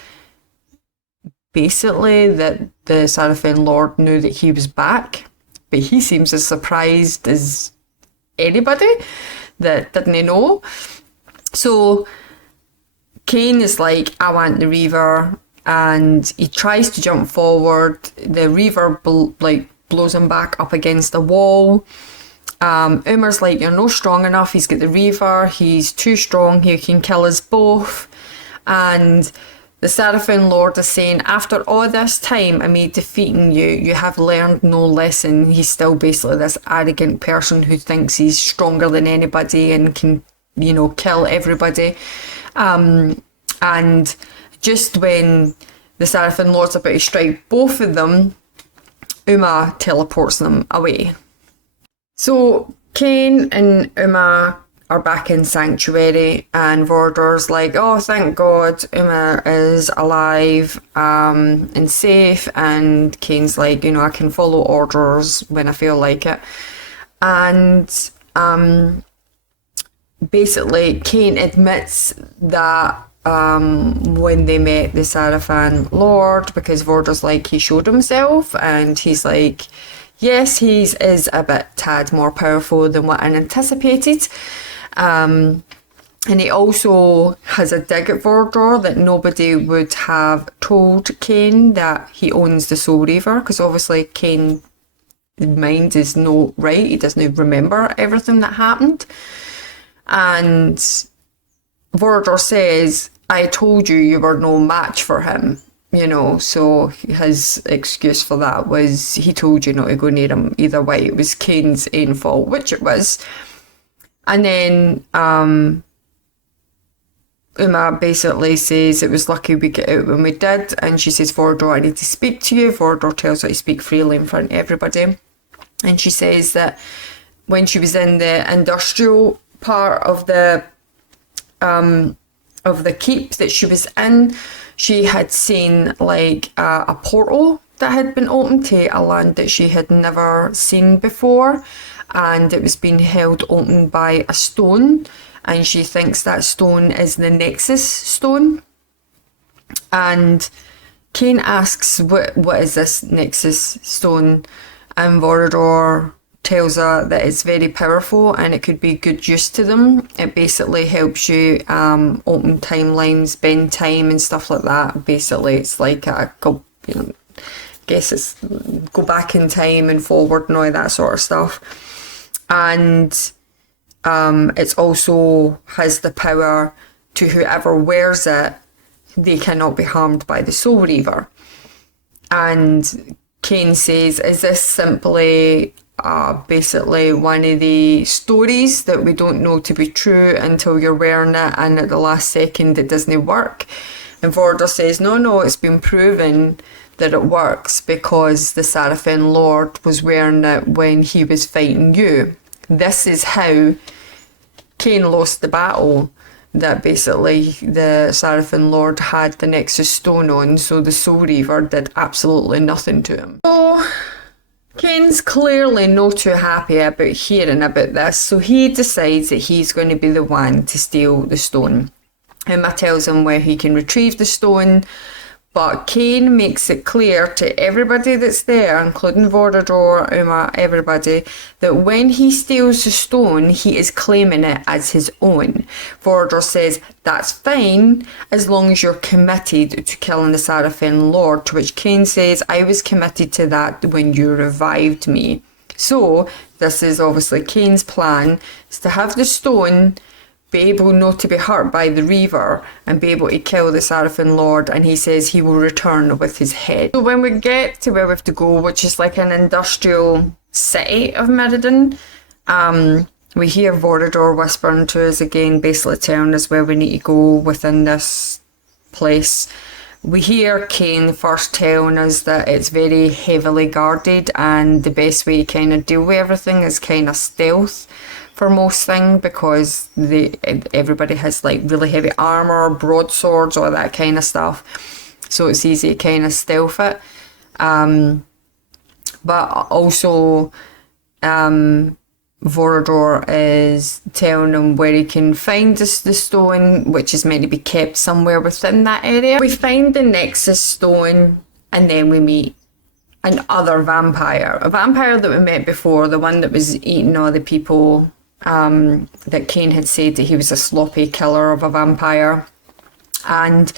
basically that the Seraphim Lord knew that he was back. But he seems as surprised as anybody that didn't know. So Kain is like, I want the reaver, and he tries to jump forward. The reaver blows him back up against the wall. Uma's like, you're not strong enough. He's got the reaver. He's too strong. He can kill us both. And the Seraphim Lord is saying, after all this time of me defeating you, you have learned no lesson. He's still basically this arrogant person who thinks he's stronger than anybody and can, you know, kill everybody. And just when the Seraphim Lord's about to strike both of them, Uma teleports them away. So Kain and Uma are back in Sanctuary, and Vordor's like, oh, thank God Uma is alive and safe, and Kain's like, you know, I can follow orders when I feel like it. And basically Kain admits that when they met the Sarafan Lord, because Vordor's like, he showed himself, and he's like, yes, he is a bit tad more powerful than what I anticipated. And he also has a dig at Vordor that nobody would have told Kain that he owns the Soul Reaver, because obviously Kain's mind is not right. He doesn't remember everything that happened. And Vordor says, I told you you were no match for him. You know, so his excuse for that was he told you not to go near him either way. It was Kain's own fault, which it was. And then Uma basically says it was lucky we got out when we did, and she says, Vordor, I need to speak to you. Vordor tells her to speak freely in front of everybody. And she says that when she was in the industrial part of the keep that she was in, she had seen like a portal that had been opened to a land that she had never seen before, and it was being held open by a stone, and she thinks that stone is the Nexus stone. And Kain asks, what is this Nexus stone? And Vordor tells her that it's very powerful and it could be good use to them. It basically helps you open timelines, bend time and stuff like that. Basically, it's like go back in time and forward and all that sort of stuff. And it's also has the power to whoever wears it, they cannot be harmed by the Soul Reaver. And Kain says, is this simply basically one of the stories that we don't know to be true until you're wearing it, and at the last second it doesn't work? And Vordor says, no, it's been proven that it works because the Sarafan Lord was wearing it when he was fighting you. This is how Kain lost the battle, that basically the Sarafan Lord had the Nexus Stone on, so the Soul Reaver did absolutely nothing to him. So Kain's clearly not too happy about hearing about this, so he decides that he's going to be the one to steal the stone. Uma tells him where he can retrieve the stone, but Kain makes it clear to everybody that's there, including Vordor, Uma, everybody, that when he steals the stone, he is claiming it as his own. Vordor says, that's fine, as long as you're committed to killing the Sarafan Lord, to which Kain says, I was committed to that when you revived me. So, this is obviously Kain's plan, is to have the stone, be able not to be hurt by the reaver, and be able to kill the Sarafan Lord, and he says he will return with his head. So when we get to where we have to go, which is like an industrial city of Mirrodin, we hear Vordor whispering to us again, basically telling us where we need to go within this place. We hear Kain first telling us that it's very heavily guarded, and the best way to kind of deal with everything is kind of stealth for most things, because everybody has like really heavy armor, broadswords, all that kind of stuff, so it's easy to kind of stealth it. But also Vordor is telling him where he can find the stone, which is meant to be kept somewhere within that area. We find the Nexus stone, and then we meet another vampire, a vampire that we met before, the one that was eating all the people, that Kain had said that he was a sloppy killer of a vampire. And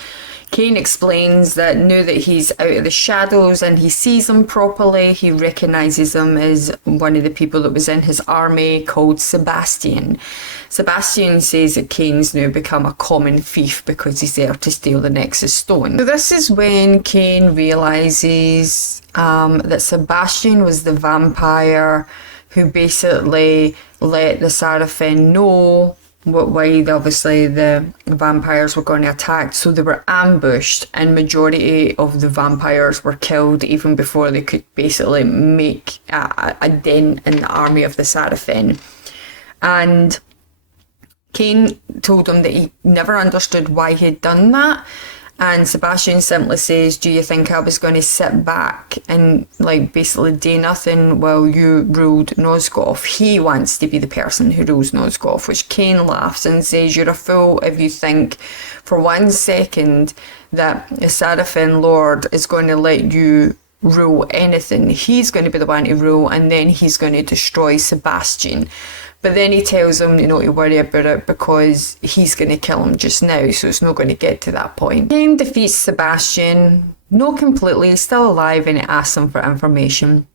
Kain explains that now that he's out of the shadows and he sees him properly, he recognises him as one of the people that was in his army, called Sebastian. Sebastian says that Kain's now become a common thief because he's there to steal the Nexus Stone. So this is when Kain realises that Sebastian was the vampire who basically let the Sarafan know why obviously the vampires were going to attack. So they were ambushed, and majority of the vampires were killed even before they could basically make a dent in the army of the Sarafan. And Kain told him that he never understood why he'd done that. And Sebastian simply says, do you think I was going to sit back and like basically do nothing while you ruled Nosgoth? He wants to be the person who rules Nosgoth, which Kain laughs and says, you're a fool if you think for 1 second that the Sarafin Lord is going to let you rule anything. He's going to be the one to rule, and then he's going to destroy Sebastian. But then he tells him, you know, to worry about it because he's going to kill him just now, so it's not going to get to that point. Kain defeats Sebastian, not completely, he's still alive, and he asks him for information.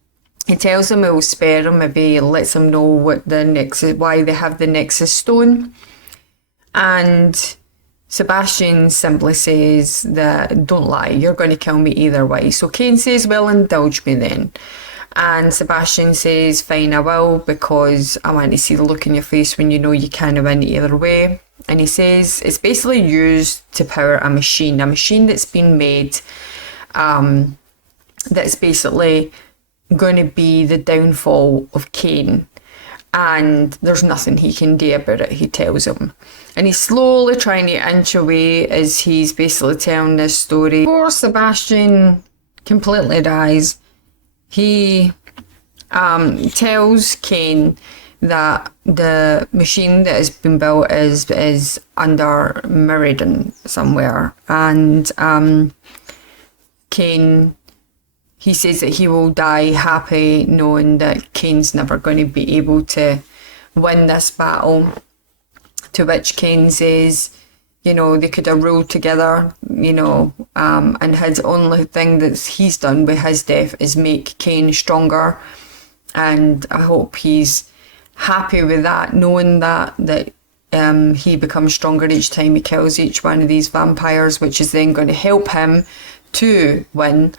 He tells him he will spare him if he lets him know what the Nexus, why they have the Nexus Stone. And Sebastian simply says that, don't lie, you're going to kill me either way. So Kain says, well, indulge me then. And Sebastian says, fine, I will, because I want to see the look in your face when you know you can't win either way. And he says it's basically used to power a machine that's been made that's basically going to be the downfall of Kain. And there's nothing he can do about it, he tells him. And he's slowly trying to inch away as he's basically telling this story. Before Sebastian completely dies, he tells Kain that the machine that has been built is under Meriden somewhere. And Kain, he says that he will die happy knowing that Kain's never going to be able to win this battle. To which Kain says, you know, they could have ruled together, you know, and his only thing that he's done with his death is make Kain stronger. And I hope he's happy with that, knowing that he becomes stronger each time he kills each one of these vampires, which is then going to help him to win.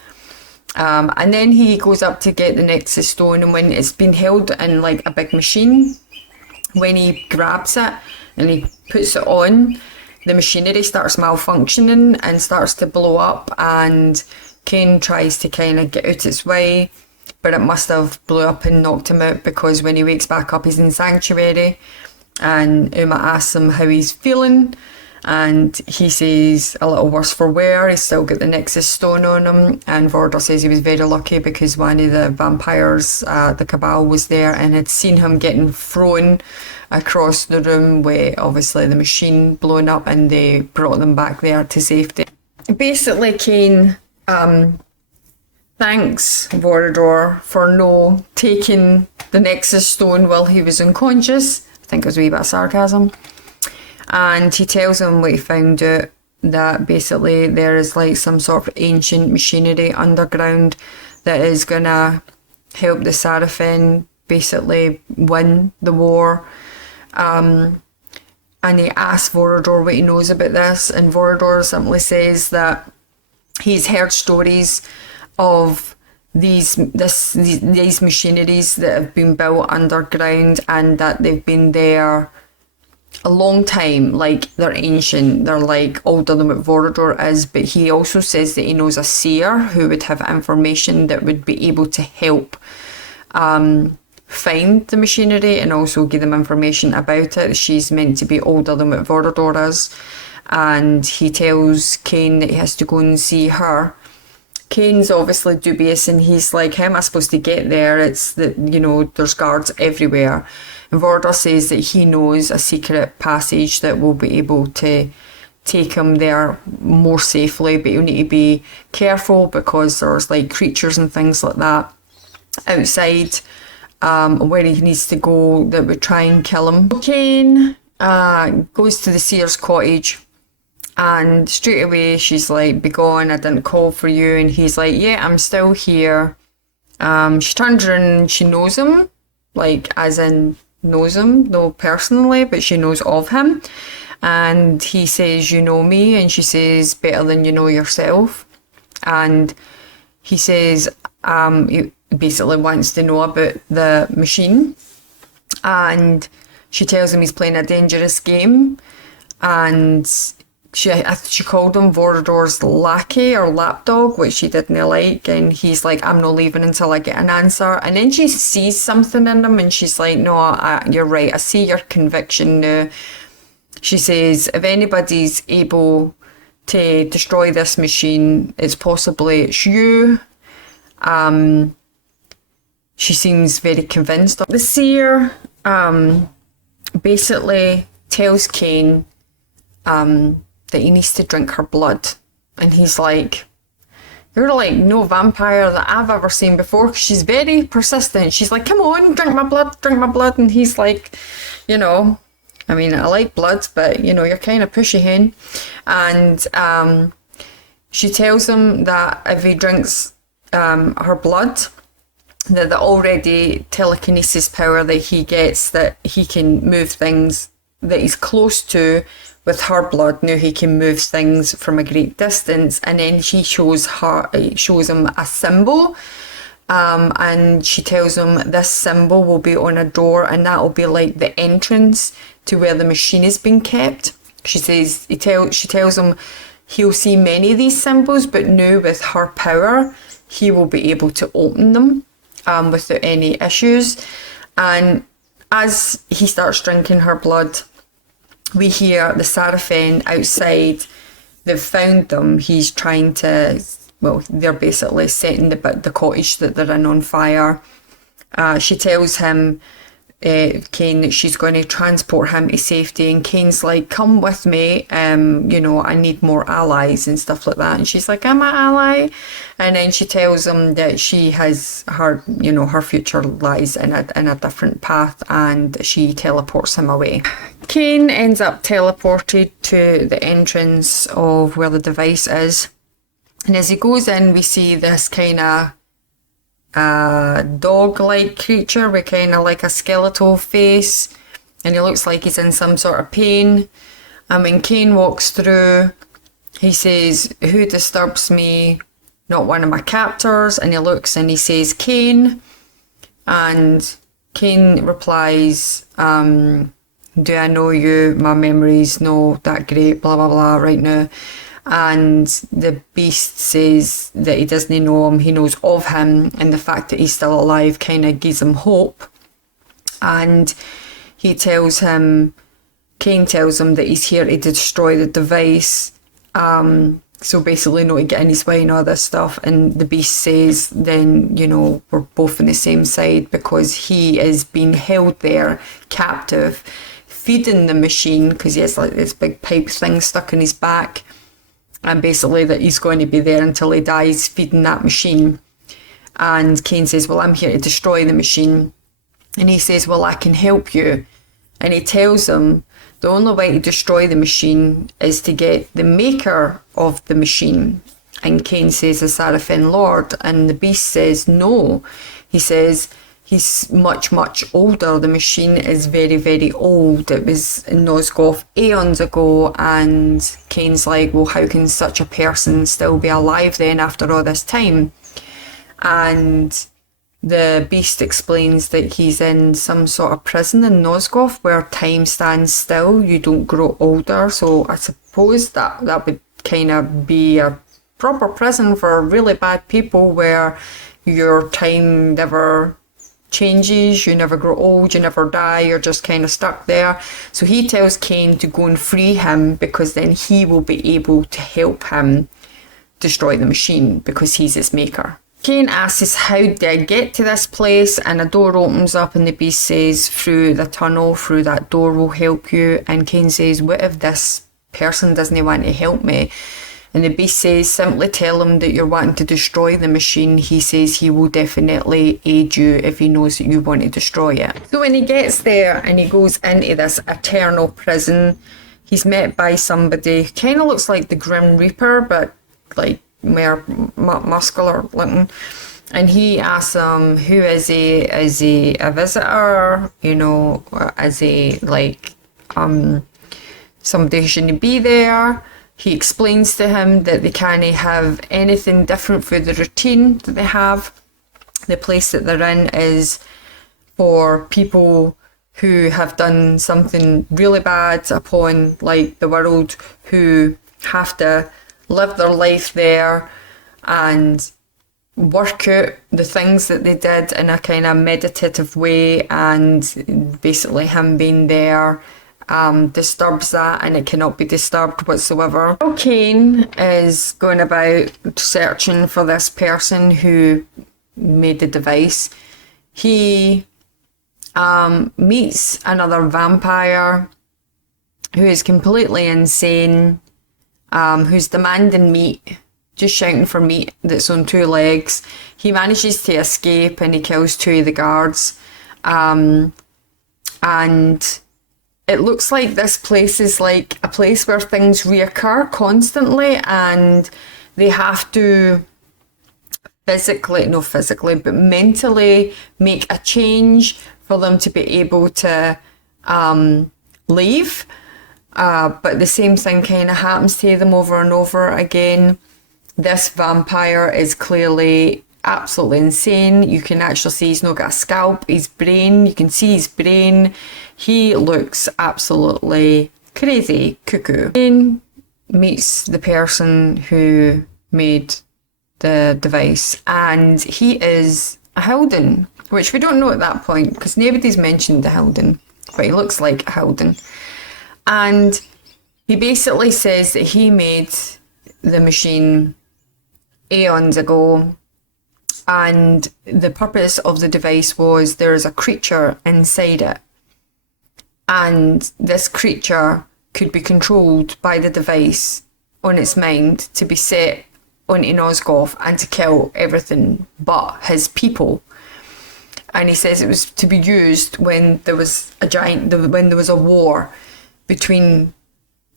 And then he goes up to get the Nexus Stone, and when it's been held in like a big machine, when he grabs it and he puts it on, the machinery starts malfunctioning and starts to blow up, and Kain tries to kind of get out its way, but it must have blew up and knocked him out, because when he wakes back up he's in Sanctuary, and Uma asks him how he's feeling, and he says a little worse for wear. He's still got the Nexus Stone on him, and Vordor says he was very lucky because one of the vampires, the Cabal, was there and had seen him getting thrown across the room with obviously the machine blowing up, and they brought them back there to safety. Basically, Kain thanks Vorador for no taking the Nexus Stone while he was unconscious. I think it was a wee bit of sarcasm. And he tells him what he found out, that basically there is like some sort of ancient machinery underground that is going to help the Sarafin basically win the war. And he asks Vorador what he knows about this, and Vorador simply says that he's heard stories of these machineries that have been built underground, and that they've been there a long time, like they're ancient, they're like older than what Vorador is. But he also says that he knows a seer who would have information that would be able to help find the machinery and also give them information about it. She's meant to be older than what Vorador is, and he tells Kain that he has to go and see her. Kain's obviously dubious, and he's like, how am I supposed to get there? It's that, you know, there's guards everywhere. And Vorador says that he knows a secret passage that will be able to take him there more safely, but he'll need to be careful because there's like creatures and things like that outside where he needs to go that would try and kill him. Kain goes to the seer's cottage, and straight away she's like, be gone, I didn't call for you. And he's like, yeah, I'm still here. She turns around and she knows him, like as in knows him, no personally, but she knows of him. And he says, you know me? And she says, better than you know yourself. And he says he basically wants to know about the machine, and she tells him he's playing a dangerous game, and she called him Vorador's lackey or lapdog, which she didn't like, and he's like, I'm not leaving until I get an answer. And then she sees something in him, and she's like, no, you're right, I see your conviction now. She says, if anybody's able to destroy this machine, it's possibly it's you. She seems very convinced. The seer basically tells Kain that he needs to drink her blood. And he's like, you're like no vampire that I've ever seen before. She's very persistent. She's like, come on, drink my blood, drink my blood. And he's like, you know, I mean, I like blood, but, you know, you're kind of pushy hen. And she tells him that if he drinks her blood, that the already telekinesis power that he gets, that he can move things that he's close to with her blood. Now he can move things from a great distance. And then she shows him a symbol. And she tells him this symbol will be on a door, and that will be like the entrance to where the machine is being kept. She says, she tells him he'll see many of these symbols, but now with her power, he will be able to open them without any issues. And as he starts drinking her blood, we hear the Seraphim outside. They've found them. He's trying to, well, they're basically setting the cottage that they're in on fire. She tells him, Kain, that she's going to transport him to safety, and Kain's like, come with me, you know, I need more allies and stuff like that. And she's like, I'm an ally. And then she tells him that she has her, you know, her future lies in a different path, and she teleports him away. Kain ends up teleported to the entrance of where the device is, and as he goes in, we see this kind of dog-like creature with kind of like a skeletal face, and he looks like he's in some sort of pain. And when Kain walks through, he says, who disturbs me? Not one of my captors. And he looks and he says, Kain. And Kain replies, do I know you? My memory's not that great, blah blah blah right now. And the beast says that he doesn't know him, he knows of him, and the fact that he's still alive kind of gives him hope. And he tells him, Kain tells him that he's here to destroy the device, so basically not to get in his way and all this stuff. And the beast says, then, you know, we're both on the same side, because he is being held there captive, feeding the machine, because he has like this big pipe thing stuck in his back. And basically that he's going to be there until he dies feeding that machine. And Kain says, well, I'm here to destroy the machine. And he says, well, I can help you. And he tells him the only way to destroy the machine is to get the maker of the machine. And Kain says, the Seraphim Lord. And the beast says, no. He says, he's much, much older. The machine is very, very old. It was in Nosgoth aeons ago. And Kain's like, well, how can such a person still be alive then after all this time? And the beast explains that he's in some sort of prison in Nosgoth where time stands still. You don't grow older. So I suppose that would kind of be a proper prison for really bad people, where your time never changes, you never grow old, you never die, you're just kind of stuck there. So he tells Kain to go and free him, because then he will be able to help him destroy the machine, because he's its maker. Kain asks, how did I get to this place? And a door opens up, and the beast says, through the tunnel, through that door will help you. And Kain says, what if this person doesn't want to help me? And the beast says, simply tell him that you're wanting to destroy the machine. He says he will definitely aid you if he knows that you want to destroy it. So when he gets there and he goes into this eternal prison, he's met by somebody who kind of looks like the Grim Reaper, but like more muscular looking. And he asks him, who is he? Is he a visitor? You know, is he like somebody who shouldn't be there? He explains to him that they can't have anything different for the routine that they have. The place that they're in is for people who have done something really bad upon like the world, who have to live their life there and work out the things that they did in a kind of meditative way. And basically him being there disturbs that, and it cannot be disturbed whatsoever. While Kain is going about searching for this person who made the device, he meets another vampire who is completely insane, who's demanding meat, just shouting for meat that's on two legs. He manages to escape and he kills two of the guards. And it looks like this place is like a place where things reoccur constantly, and they have to but mentally make a change for them to be able to leave. But the same thing kind of happens to them over and over again. This vampire is clearly absolutely insane. You can actually see he's not got a scalp. His brain, you can see his brain. He looks absolutely crazy, cuckoo. Kain meets the person who made the device, and he is a Howden, which we don't know at that point because nobody's mentioned the Howden, but he looks like a Howden. And he basically says that he made the machine aeons ago, and the purpose of the device was there is a creature inside it, and this creature could be controlled by the device on its mind to be set onto Nosgoth and to kill everything but his people. And he says it was to be used when there was a war between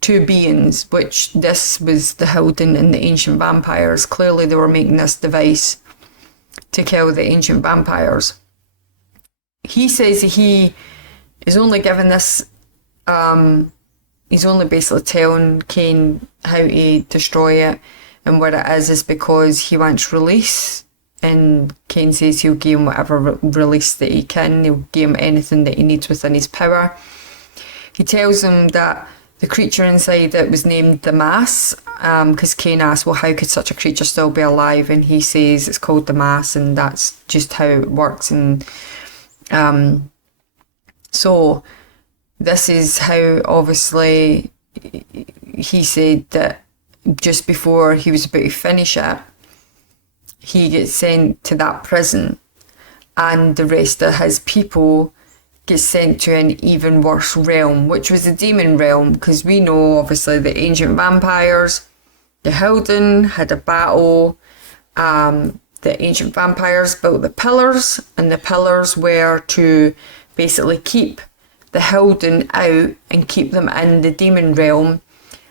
two beings, which this was the Howden and the ancient vampires. Clearly they were making this device to kill the ancient vampires. He says he is only given this, he's only basically telling Kain how to destroy it and what it is because he wants release. And Kain says he'll give him whatever release that he can. He'll give him anything that he needs within his power. He tells him that the creature inside it was named the Mass, because Kain asks, well, how could such a creature still be alive? And he says it's called the Mass, and that's just how it works. And so this is how, obviously, he said that just before he was about to finish it, he gets sent to that prison, and the rest of his people get sent to an even worse realm, which was the demon realm, because we know obviously the ancient vampires, the Howden had a battle. The ancient vampires built the pillars, and the pillars were to basically keep the Howden out and keep them in the demon realm.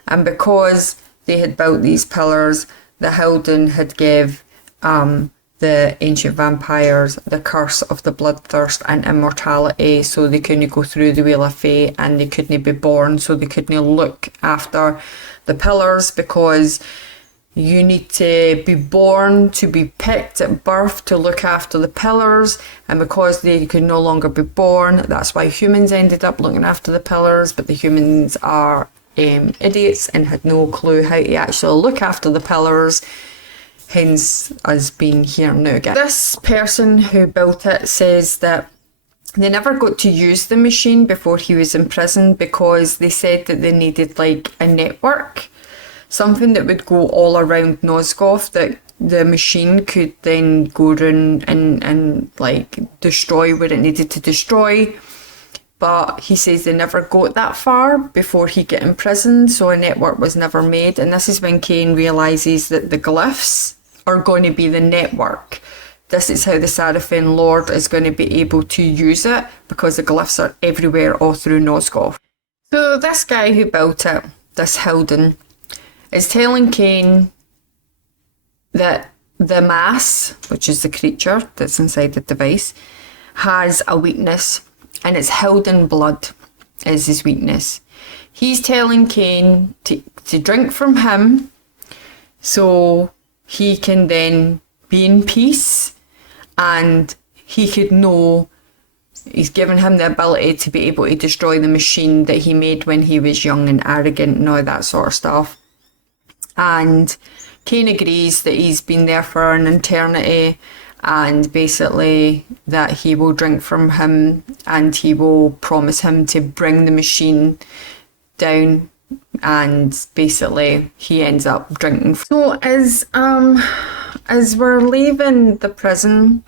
And because they had built these pillars, the Howden had give the ancient vampires the curse of the bloodthirst and immortality, so they couldn't go through the Wheel of Fate, and they couldn't be born, so they couldn't look after the pillars, because you need to be born to be picked at birth to look after the pillars. And because they could no longer be born, that's why humans ended up looking after the pillars. But the humans are idiots and had no clue how to actually look after the pillars, hence us being here now again. This person who built it says that they never got to use the machine before he was in prison, because they said that they needed like a network, something that would go all around Nosgoth, that the machine could then go around and like destroy what it needed to destroy. But he says they never got that far before he got imprisoned, so a network was never made. And this is when Kain realises that the glyphs are going to be the network. This is how the Sarafin Lord is going to be able to use it, because the glyphs are everywhere all through Nosgoth. So this guy who built it, this Howden, is telling Kain that the Mass, which is the creature that's inside the device, has a weakness, and it's Howden blood is his weakness. He's telling Kain to drink from him so he can then be in peace, and he could know, he's given him the ability to be able to destroy the machine that he made when he was young and arrogant and all that sort of stuff. And Kain agrees that he's been there for an eternity, and basically that he will drink from him and he will promise him to bring the machine down, and basically he ends up drinking. So as we're leaving the prison,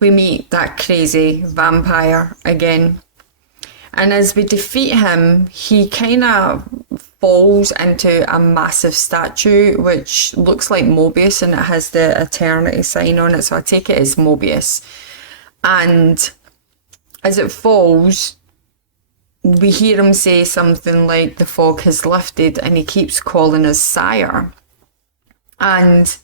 we meet that crazy vampire again. And as we defeat him, he kind of falls into a massive statue, which looks like Mobius, and it has the eternity sign on it. So I take it as Mobius. And as it falls, we hear him say something like, the fog has lifted, and he keeps calling us sire. And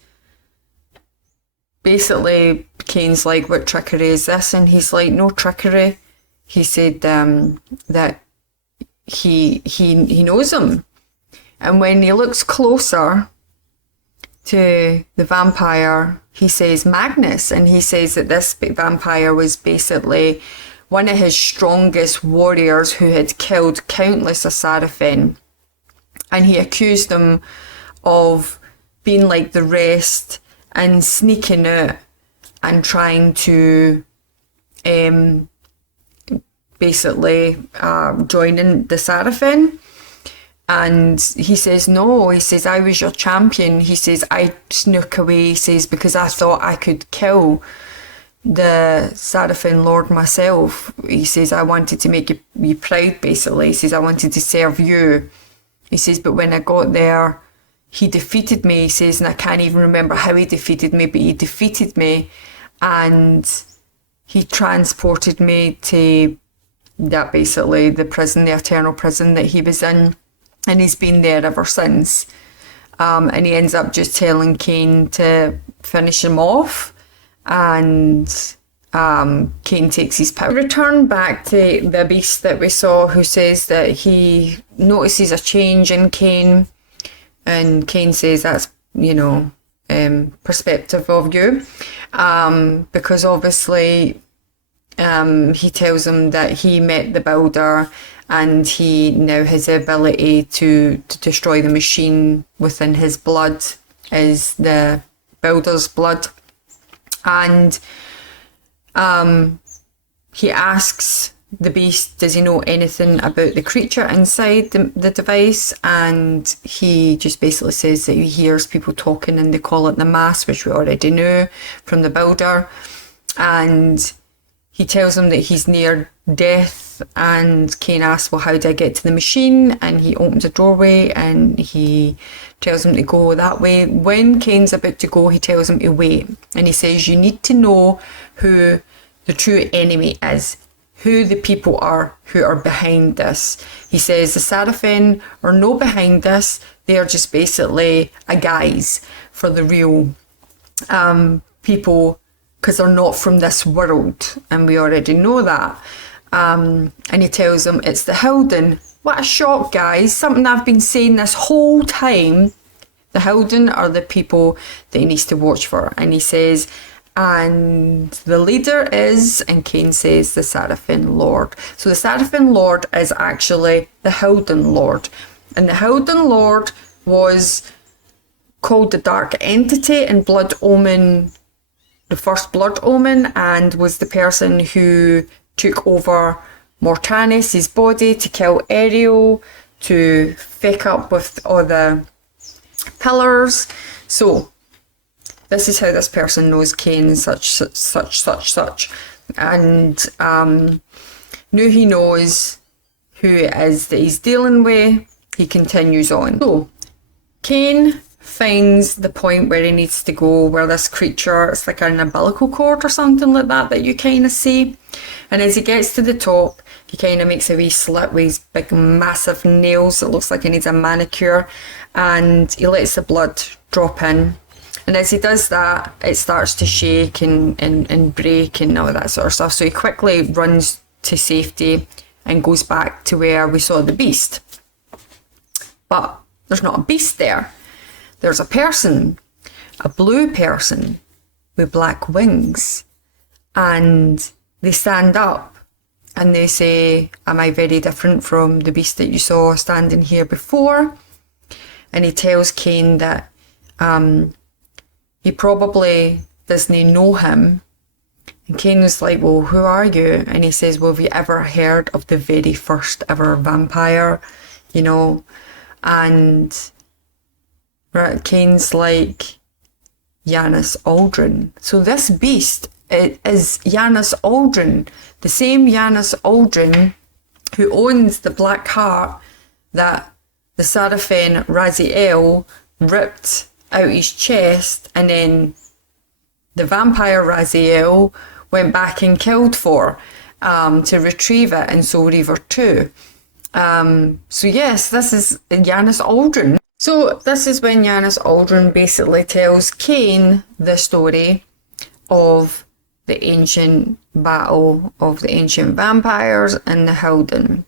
basically, Kain's like, what trickery is this? And he's like, no trickery. He said that he knows him. And when he looks closer to the vampire, he says Magnus, and he says that this vampire was basically one of his strongest warriors who had killed countless Asarafin. And he accused them of being like the rest and sneaking out and trying to basically joining the Sarafin. And he says, no, he says, I was your champion. He says, I snuck away, he says, because I thought I could kill the Sarafin Lord myself. He says, I wanted to make you proud, basically. He says, I wanted to serve you. He says, but when I got there, he defeated me, he says, and I can't even remember how he defeated me, but he defeated me, and he transported me to that, basically, the prison, the eternal prison that he was in, and he's been there ever since. And he ends up just telling Kain to finish him off, and Kain takes his power. Return back to the beast that we saw, who says that he notices a change in Kain, and Kain says that's, perspective of you, because obviously he tells him that he met the builder and he now has the ability to destroy the machine within his blood, is the builder's blood. And he asks the beast, does he know anything about the creature inside the device? And he just basically says that he hears people talking and they call it the mass, which we already knew from the builder. And he tells him that he's near death, and Kain asks, well, how did I get to the machine? And he opens a doorway and he tells him to go that way. When Kain's about to go, he tells him to wait, and he says, you need to know who the true enemy is, who the people are who are behind this. He says the Sarafin are no behind this, they are just basically a guise for the real people, because they're not from this world, and we already know that. And he tells them it's the Hilden. What a shock, guys. Something I've been saying this whole time. The Hilden are the people that he needs to watch for. And he says, and the leader is, and Kain says, the Sarafin Lord. So the Sarafin Lord is actually the Hilden Lord. And the Hilden Lord was called the Dark Entity in Blood Omen, the first Blood Omen, and was the person who took over Mortanis' body to kill Ariel, to fuck up with all the pillars. So this is how this person knows Kain, such. And now he knows who it is that he's dealing with, he continues on. So Kain finds the point where he needs to go, where this creature, it's like an umbilical cord or something like that you kind of see. And as he gets to the top, he kind of makes a wee slit with his big massive nails. It looks like he needs a manicure, and he lets the blood drop in. And as he does that, it starts to shake and break and all that sort of stuff. So he quickly runs to safety and goes back to where we saw the beast. But there's not a beast there. There's a person, a blue person with black wings. And they stand up and they say, am I very different from the beast that you saw standing here before? And he tells Kain that he probably doesn't know him. And Kain was like, well, who are you? And he says, well, have you ever heard of the very first ever vampire? You know, and Kain's like, Janos Aldrin. So this beast is Janos Aldrin, the same Janos Aldrin who owns the black heart that the Sarafan Raziel ripped out his chest, and then the vampire Raziel went back and killed for to retrieve it in Soul Reaver 2. So yes, this is Janos Aldrin. So this is when Janos Aldrin basically tells Kain the story of the ancient battle of the ancient vampires and the Haldun,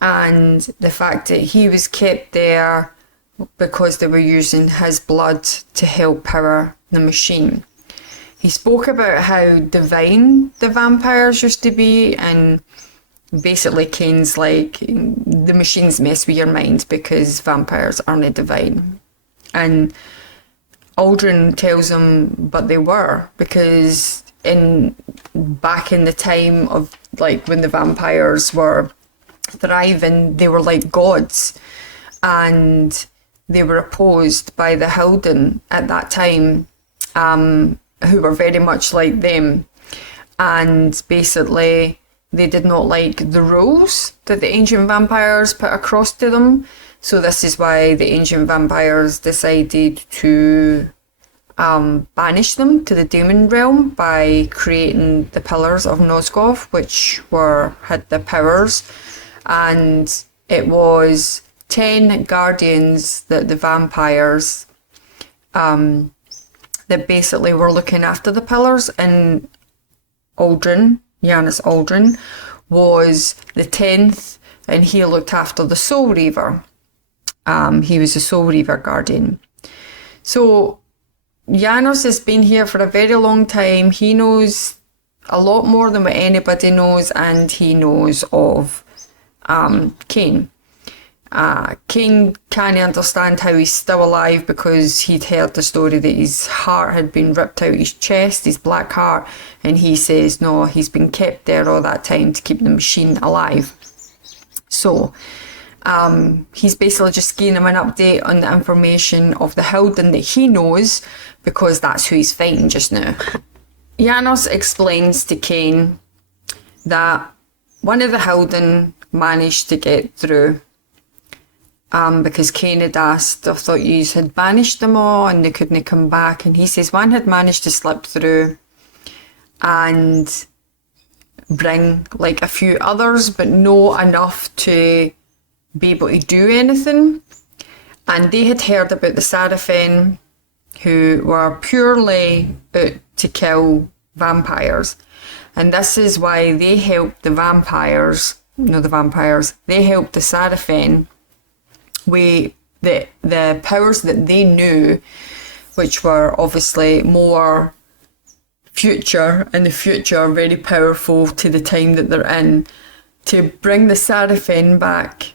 and the fact that he was kept there because they were using his blood to help power the machine. He spoke about how divine the vampires used to be, and basically Kain's like, the machines mess with your mind because vampires aren't divine. And Aldrin tells him, but they were, because back in the time of like when the vampires were thriving, they were like gods, and they were opposed by the Haldun at that time, who were very much like them, and basically they did not like the rules that the ancient vampires put across to them. So this is why the ancient vampires decided to banish them to the demon realm by creating the pillars of Nosgoth, which had the powers, and it was 10 guardians that the vampires that basically were looking after the pillars, and Janos Aldrin was the 10th, and he looked after the Soul Reaver. He was a Soul Reaver guardian. So Janos has been here for a very long time. He knows a lot more than what anybody knows, and he knows of Kain. Kain can't understand how he's still alive because he'd heard the story that his heart had been ripped out his chest, his black heart, and he says no, he's been kept there all that time to keep the machine alive. So he's basically just giving him an update on the information of the Haldun that he knows, because that's who he's fighting just now. Janos explains to Kain that one of the Haldun managed to get through, because Kain had asked, I thought you had banished them all and they couldn't come back, and he says one had managed to slip through and bring like a few others, but no enough to be able to do anything. And they had heard about the Sarafan, who were purely out to kill vampires, and this is why they helped the vampires, they helped the Sarafan with the powers that they knew, which were obviously more future, in the future very powerful to the time that they're in, to bring the Sarafan back.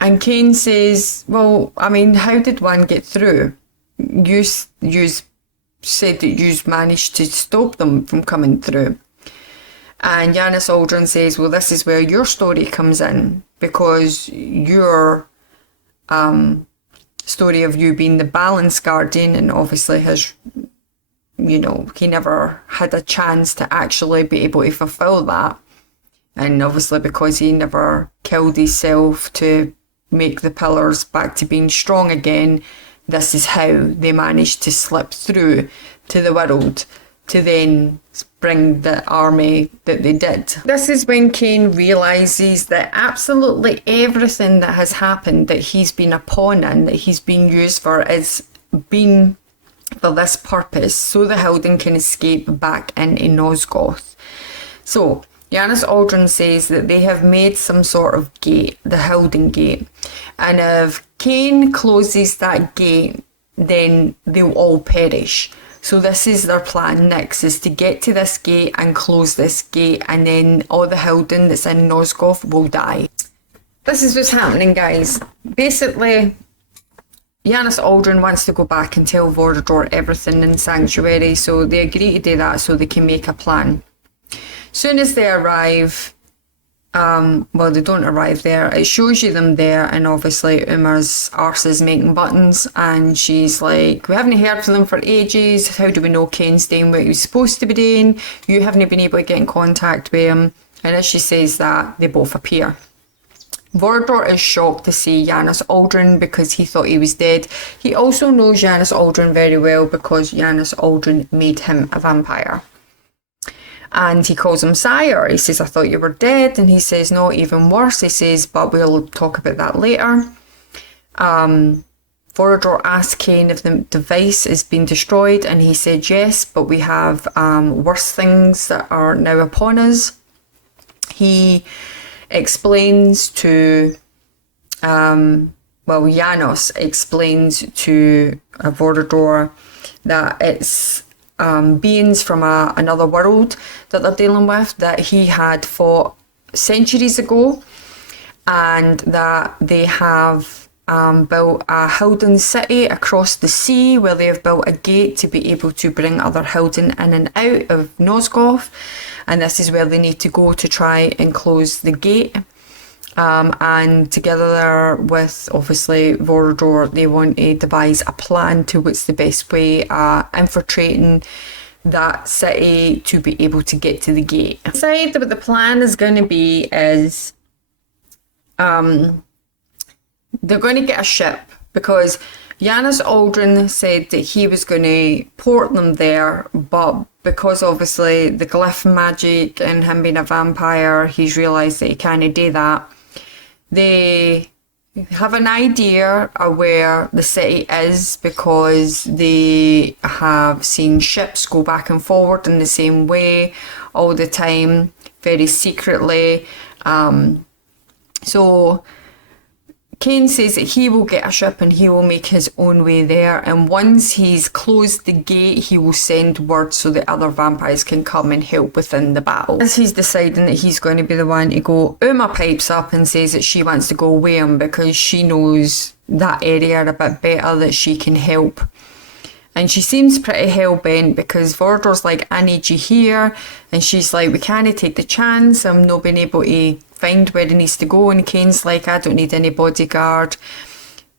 And Kain says, well, I mean, how did one get through? You said that you managed to stop them from coming through. And Janos Aldrin says, well, this is where your story comes in, because your story of you being the balance guardian, and obviously he never had a chance to actually be able to fulfill that. And obviously because he never killed himself to make the pillars back to being strong again, this is how they managed to slip through to the world to then bring the army that they did. This is when Kain realises that absolutely everything that has happened, that he's been a pawn in, that he's been used for, is been for this purpose, so the Haldun can escape back into Nosgoth. So Janos Aldrin says that they have made some sort of gate, the Haldun gate, and if Kain closes that gate, then they'll all perish. So this is their plan next, is to get to this gate and close this gate, and then all the Haldun that's in Nosgoth will die. This is what's happening, guys. Basically, Janis Aldrin wants to go back and tell Vorador everything in Sanctuary, so they agree to do that so they can make a plan. Soon as they arrive, well, they don't arrive there. It shows you them there, and obviously Uma's arse is making buttons, and she's like, we haven't heard from them for ages. How do we know Kain's doing what he was supposed to be doing? You haven't been able to get in contact with him. And as she says that, they both appear. Vorador is shocked to see Janis Aldrin because he thought he was dead. He also knows Janis Aldrin very well because Janis Aldrin made him a vampire. And he calls him Sire. He says, I thought you were dead. And he says, no, even worse. He says, but we'll talk about that later. Vorador asks Kain if the device has been destroyed. And he said, yes, but we have worse things that are now upon us. He explains to, Janos explains to Vorador that it's beings from another world that they're dealing with, that he had fought centuries ago, and that they have built a Hildon city across the sea where they have built a gate to be able to bring other Hildon in and out of Nosgoth, and this is where they need to go to try and close the gate. And together with obviously Vorador, they want to devise a plan to what's the best way infiltrating that city to be able to get to the gate. Decide what the plan is going to be is they're going to get a ship, because Janis Aldrin said that he was going to port them there, but because obviously the glyph magic and him being a vampire, he's realised that he can't do that. They have an idea of where the city is because they have seen ships go back and forward in the same way all the time, very secretly. So Kain says that he will get a ship and he will make his own way there, and once he's closed the gate he will send word so that other vampires can come and help within the battle. As he's deciding that he's going to be the one to go, Uma pipes up and says that she wants to go with him because she knows that area a bit better, that she can help. And she seems pretty hell-bent because Vorador's like, I need you here. And she's like, we can't take the chance. I'm not being able to find where he needs to go. And Kain's like, I don't need any bodyguard.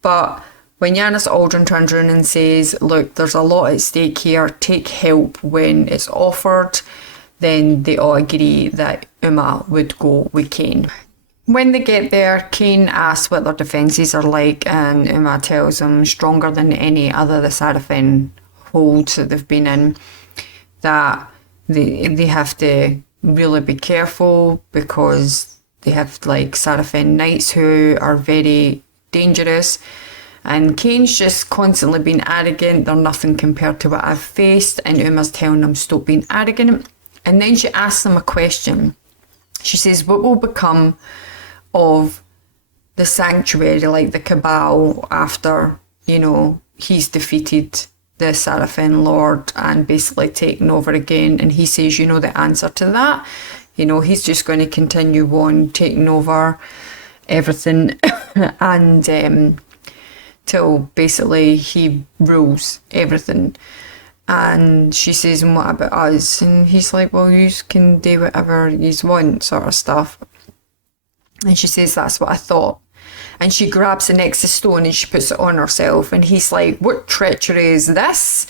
But when Janis Aldrin turns around and says, look, there's a lot at stake here, take help when it's offered, then they all agree that Uma would go with Kain. When they get there, Kain asks what their defences are like, and Uma tells him, stronger than any other the Sarafin holds that they've been in, that they have to really be careful because they have like Sarafin knights who are very dangerous. And Kain's just constantly been arrogant, they're nothing compared to what I've faced, and Uma's telling them stop being arrogant. And then she asks them a question. She says, what will become of the sanctuary, like the Cabal, after, you know, he's defeated the Sarafin Lord and basically taken over again? And he says, you know the answer to that. You know, he's just going to continue on taking over everything and till basically he rules everything. And she says, and what about us? And he's like, well, you can do whatever you want, sort of stuff. And she says, that's what I thought. And she grabs the Nexus stone and she puts it on herself. And he's like, what treachery is this?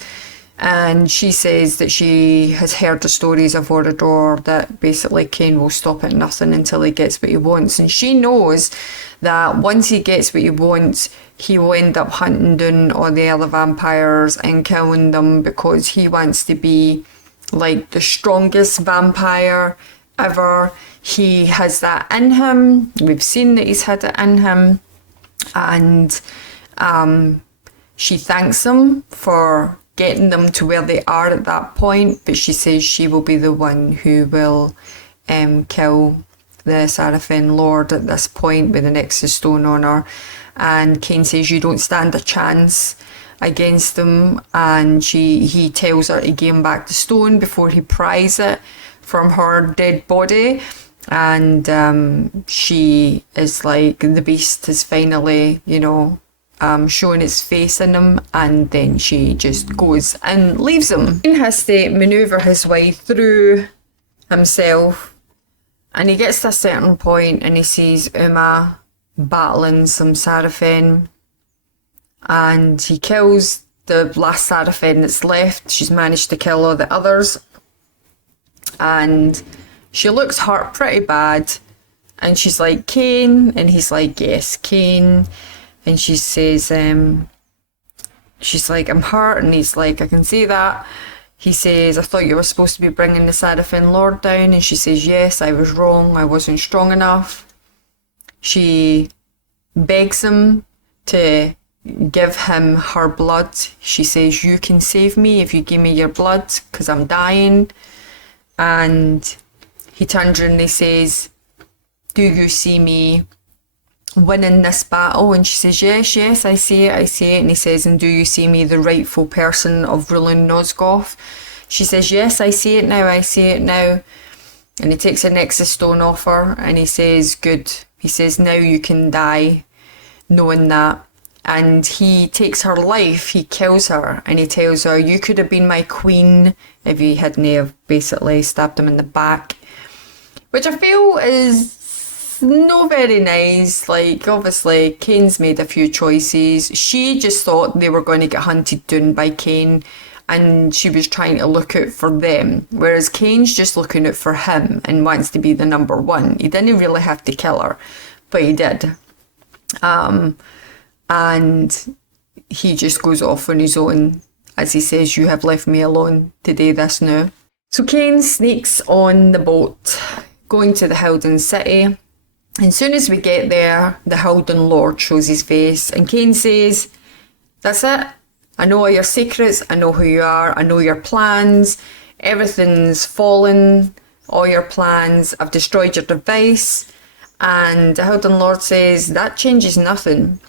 And she says that she has heard the stories of Vorador, that basically Kain will stop at nothing until he gets what he wants. And she knows that once he gets what he wants, he will end up hunting down all the other vampires and killing them, because he wants to be like the strongest vampire ever. He has that in him. We've seen that he's had it in him. And she thanks him for getting them to where they are at that point, but she says she will be the one who will kill the Sarafin Lord at this point with the Nexus stone on her. And Kain says you don't stand a chance against them, and he tells her to give him back the stone before he pries it from her dead body. And she is like, the beast has finally, you know, showing its face in him, and then she just goes and leaves him. He has to manoeuvre his way through himself, and he gets to a certain point and he sees Uma battling some Seraphim, and he kills the last Seraphim that's left. She's managed to kill all the others, and she looks hurt pretty bad, and she's like, Kain? And he's like, yes, Kain. And she says, she's like, I'm hurt. And he's like, I can see that. He says, I thought you were supposed to be bringing the Seraphim Lord down. And she says, yes, I was wrong. I wasn't strong enough. She begs him to give him her blood. She says, you can save me if you give me your blood, because I'm dying. And he turns around and he says, do you see me winning this battle? And she says, yes, I see it. And he says, and do you see me the rightful person of ruling Nosgoth? She says, yes, I see it now. And he takes a Nexus stone off her, and he says, good. He says, now you can die knowing that. And he takes her life, he kills her, and he tells her, you could have been my queen if you hadn't have basically stabbed him in the back. Which I feel is no very nice. Like, obviously, Kain's made a few choices. She just thought they were going to get hunted down by Kain, and she was trying to look out for them. Whereas Kain's just looking out for him and wants to be the number one. He didn't really have to kill her, but he did. And he just goes off on his own, as he says, you have left me alone to do this now. So Kain sneaks on the boat, going to the Howden City. And as soon as we get there, the Howden Lord shows his face, and Kain says, that's it. I know all your secrets, I know who you are, I know your plans, everything's fallen, all your plans, I've destroyed your device. And the Howden Lord says, that changes nothing.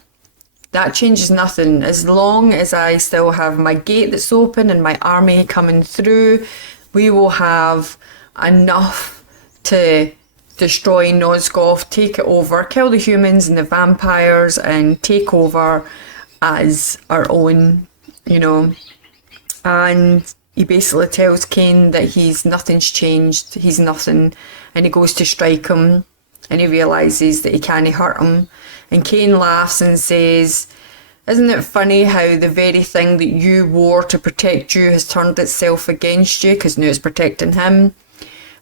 That changes nothing. As long as I still have my gate that's open and my army coming through, we will have enough to destroy Nosgoth, take it over, kill the humans and the vampires, and take over as our own, you know. And he basically tells Kain that nothing's changed, he's nothing, and he goes to strike him, and he realises that he can't hurt him. And Kain laughs and says, isn't it funny how the very thing that you wore to protect you has turned itself against you, because now it's protecting him?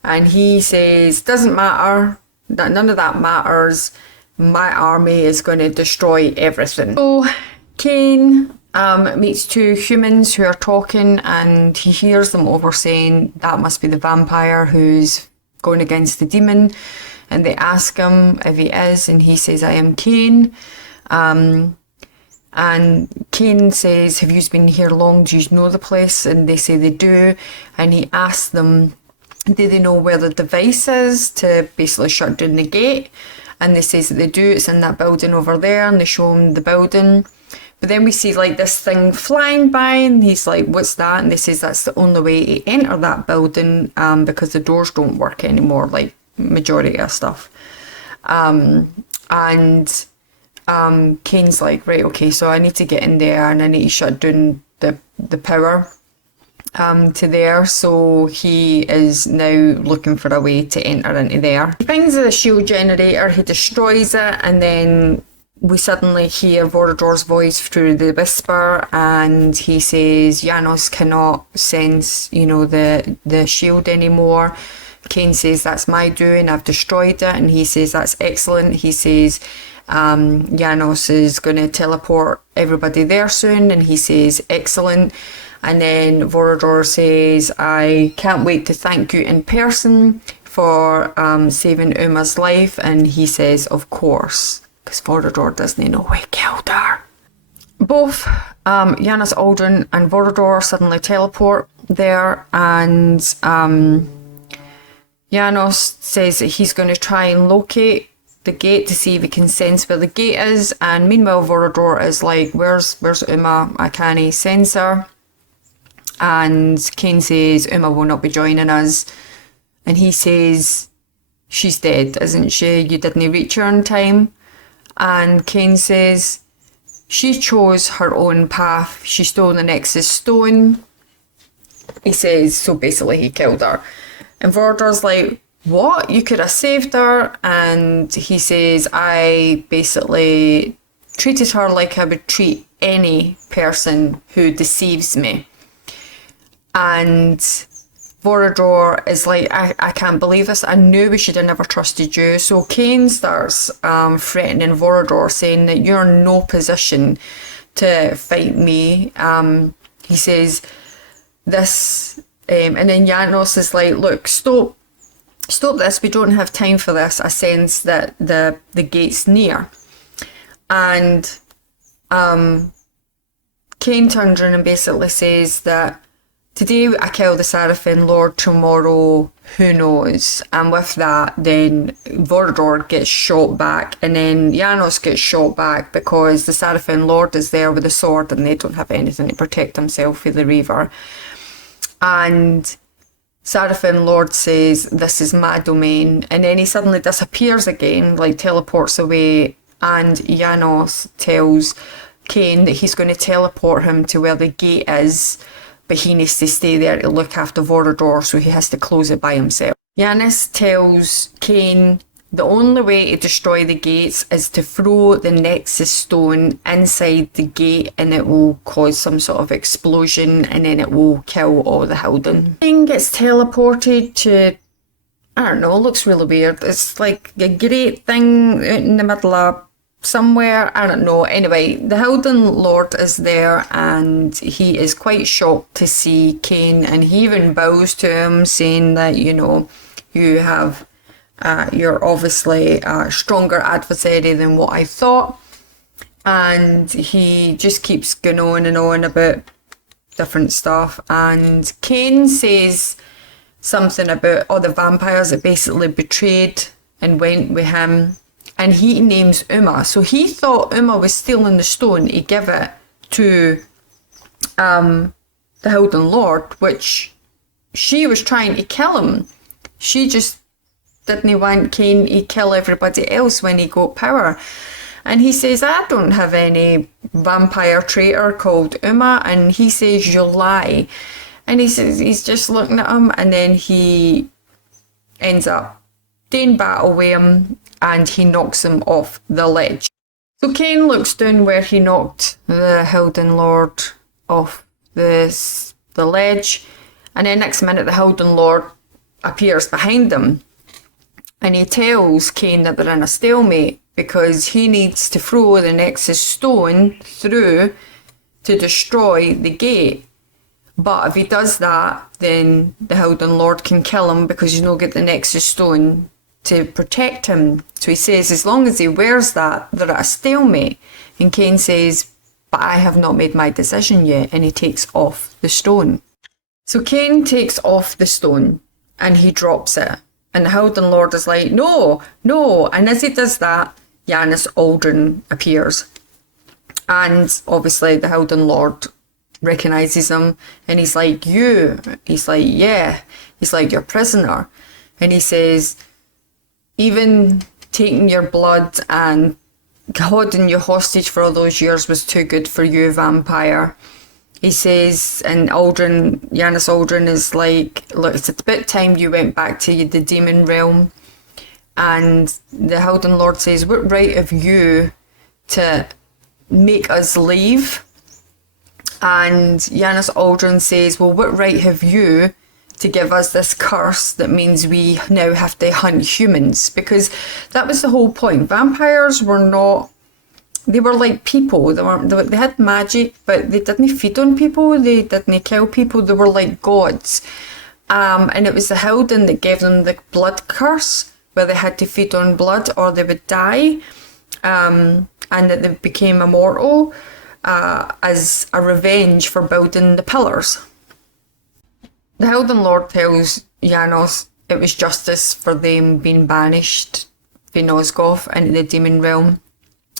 And he says, doesn't matter, none of that matters, my army is going to destroy everything. So Kain meets two humans who are talking, and he hears them over saying that must be the vampire who's going against the demon. And they ask him if he is, and he says, I am Kain. And Kain says, have you been here long? Do you know the place? And they say they do. And he asks them, do they know where the device is to basically shut down the gate? And they say that they do. It's in that building over there, and they show him the building. But then we see like this thing flying by, and he's like, what's that? And they say that's the only way to enter that building, because the doors don't work anymore, like majority of stuff. And Kain's like, right, okay, so I need to get in there, and I need to shut down the power to there. So he is now looking for a way to enter into there. He finds the shield generator, he destroys it, and then we suddenly hear Vorador's voice through the whisper, and he says Janos cannot sense, you know, the shield anymore. Kain says that's my doing, I've destroyed it, and he says that's excellent. He says Janos is going to teleport everybody there soon, and he says excellent. And then Vorador says, I can't wait to thank you in person for saving Uma's life. And he says, of course, because Vorador doesn't know we killed her. Both Janos Aldrin and Vorador suddenly teleport there, and Janos says that he's going to try and locate the gate to see if he can sense where the gate is. And meanwhile, Vorador is like, where's Uma? I can't sense her. And Kain says Uma will not be joining us, and he says she's dead, isn't she? You didn't reach her in time. And Kain says she chose her own path. She stole the Nexus stone. He says, so basically he killed her. And Vorador's like, what? You could have saved her? And he says, I basically treated her like I would treat any person who deceives me. And Vorador is like, I can't believe this. I knew we should have never trusted you. So Kain starts threatening Vorador, saying that you're in no position to fight me. He says this, and then Janos is like, look, stop this. We don't have time for this. I sense that the gate's near. And Kain turns around and basically says that today I kill the Seraphim Lord, tomorrow who knows. And with that, then Vorador gets shot back, and then Janos gets shot back because the Seraphim Lord is there with a sword and they don't have anything to protect himself with the reaver. And Seraphim Lord says, this is my domain, and then he suddenly disappears again, like teleports away, and Janos tells Kain that he's going to teleport him to where the gate is, but he needs to stay there to look after Vorador, so he has to close it by himself. Janos tells Kain the only way to destroy the gates is to throw the Nexus stone inside the gate, and it will cause some sort of explosion, and then it will kill all the Hildon. Kain gets teleported to, I don't know, it looks really weird. It's like a great thing out in the middle of somewhere, I don't know. Anyway, the Hildon Lord is there, and he is quite shocked to see Kain, and he even bows to him, saying that, you know, you're obviously a stronger adversary than what I thought. And he just keeps going on and on about different stuff. And Kain says something about all the vampires that basically betrayed and went with him. And he names Uma. So he thought Uma was stealing the stone to give it to the Hildon Lord, which she was trying to kill him. She just didn't want Kain to kill everybody else when he got power. And he says, I don't have any vampire traitor called Uma. And he says, you lie. And he says, he's just looking at him, and then he ends up doing battle with him, and he knocks him off the ledge. So Kain looks down where he knocked the Hildon Lord off the ledge, and then next minute the Hildon Lord appears behind them. And he tells Kain that they're in a stalemate because he needs to throw the Nexus stone through to destroy the gate. But if he does that, then the Hildon Lord can kill him because he's not got the Nexus stone to protect him. So he says as long as he wears that, they're at a stalemate. And Kain says, but I have not made my decision yet. And he takes off the stone. So Kain takes off the stone and he drops it. And the Hildon Lord is like, no. And as he does that, Janos Aldrin appears. And obviously the Hildon Lord recognises him. And he's like, you? He's like, yeah. He's like, you're a prisoner. And he says, even taking your blood and holding you hostage for all those years was too good for you, vampire. He says, and Janos Aldrin is like, look, it's about time you went back to the demon realm. And the Hildon Lord says, what right have you to make us leave? And Janos Aldrin says, well, what right have you to give us this curse that means we now have to hunt humans? Because that was the whole point. Vampires were not, they were like people. They had magic, but they didn't feed on people. They didn't kill people. They were like gods. And it was the Hildon that gave them the blood curse, where they had to feed on blood or they would die. And that they became immortal as a revenge for building the pillars. The Hildon Lord tells Janos it was justice for them being banished from Nosgoth into the demon realm.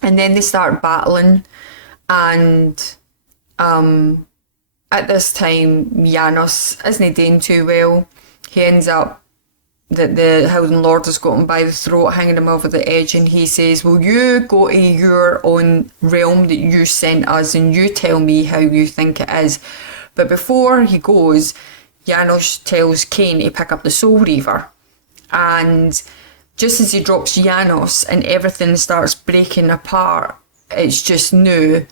And then they start battling, and at this time Janos isn't doing too well. He ends up that the Howling Lord has got him by the throat, hanging him over the edge, and he says, will you go to your own realm that you sent us and you tell me how you think it is? But before he goes, Janos tells Kain to pick up the Soul Reaver. And just as he drops Janos and everything starts breaking apart, it's just new.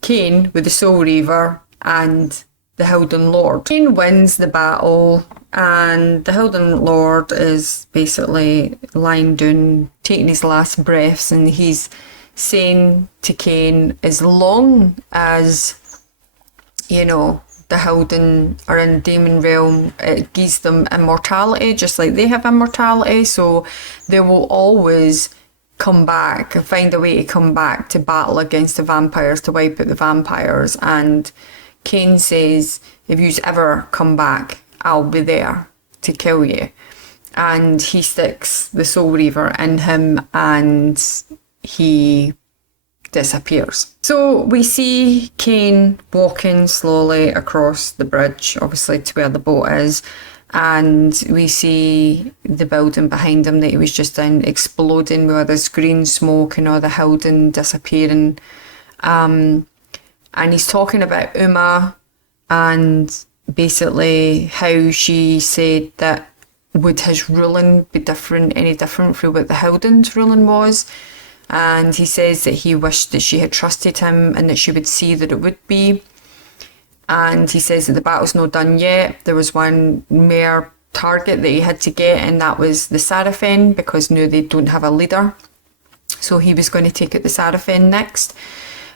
Kain with the Soul Reaver and the Howling Lord. Kain wins the battle, and the Howling Lord is basically lying down, taking his last breaths, and he's saying to Kain, as long as, you know, the Howling are in demon realm, it gives them immortality, just like they have immortality, so they will always come back and find a way to come back to battle against the vampires, to wipe out the vampires. And Kain says, if you ever come back, I'll be there to kill you. And he sticks the Soul Reaver in him and he disappears. So we see Kain walking slowly across the bridge, obviously to where the boat is, and we see the building behind him that he was just in exploding with all this green smoke and all the Howling disappearing. And he's talking about Uma and basically how she said that would his ruling be different, any different from what the Howling's ruling was. And he says that he wished that she had trusted him and that she would see that it would be. And he says that the battle's not done yet. There was one mere target that he had to get, and that was the Seraphim, because now they don't have a leader. So he was going to take out the Seraphim next.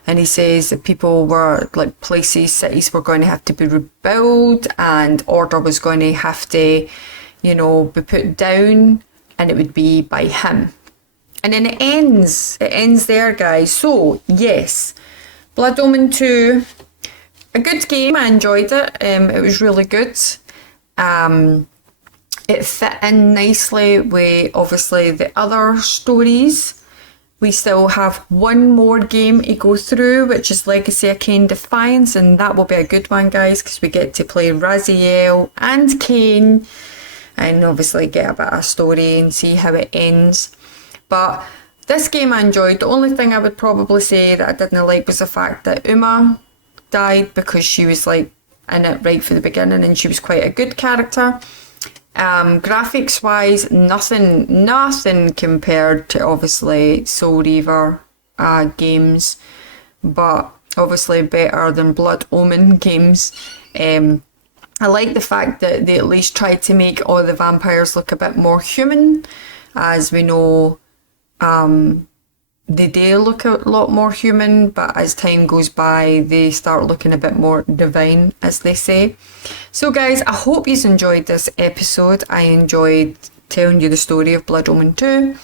And he says that people were, like, places, cities were going to have to be rebuilt, and order was going to have to, you know, be put down, and it would be by him. And then it ends there, guys. So yes, Blood Omen 2, a good game. I enjoyed it. It was really good. It fit in nicely with obviously the other stories. We still have one more game to go through, which is Legacy of Kain Defiance, and that will be a good one, guys, because we get to play Raziel and Kain and obviously get a bit of story and see how it ends. But this game I enjoyed. The only thing I would probably say that I didn't like was the fact that Uma died, because she was like in it right from the beginning and she was quite a good character. Graphics wise, nothing compared to obviously Soul Reaver games, but obviously better than Blood Omen games. I like the fact that they at least tried to make all the vampires look a bit more human. As we know, they do look a lot more human, but as time goes by, they start looking a bit more divine, as they say. So guys, I hope you enjoyed this episode. I enjoyed telling you the story of Blood Omen 2.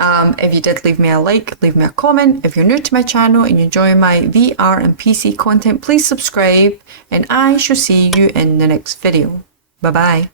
If you did, leave me a like, leave me a comment. If you're new to my channel and you enjoy my VR and PC content, please subscribe, and I shall see you in the next video. Bye bye.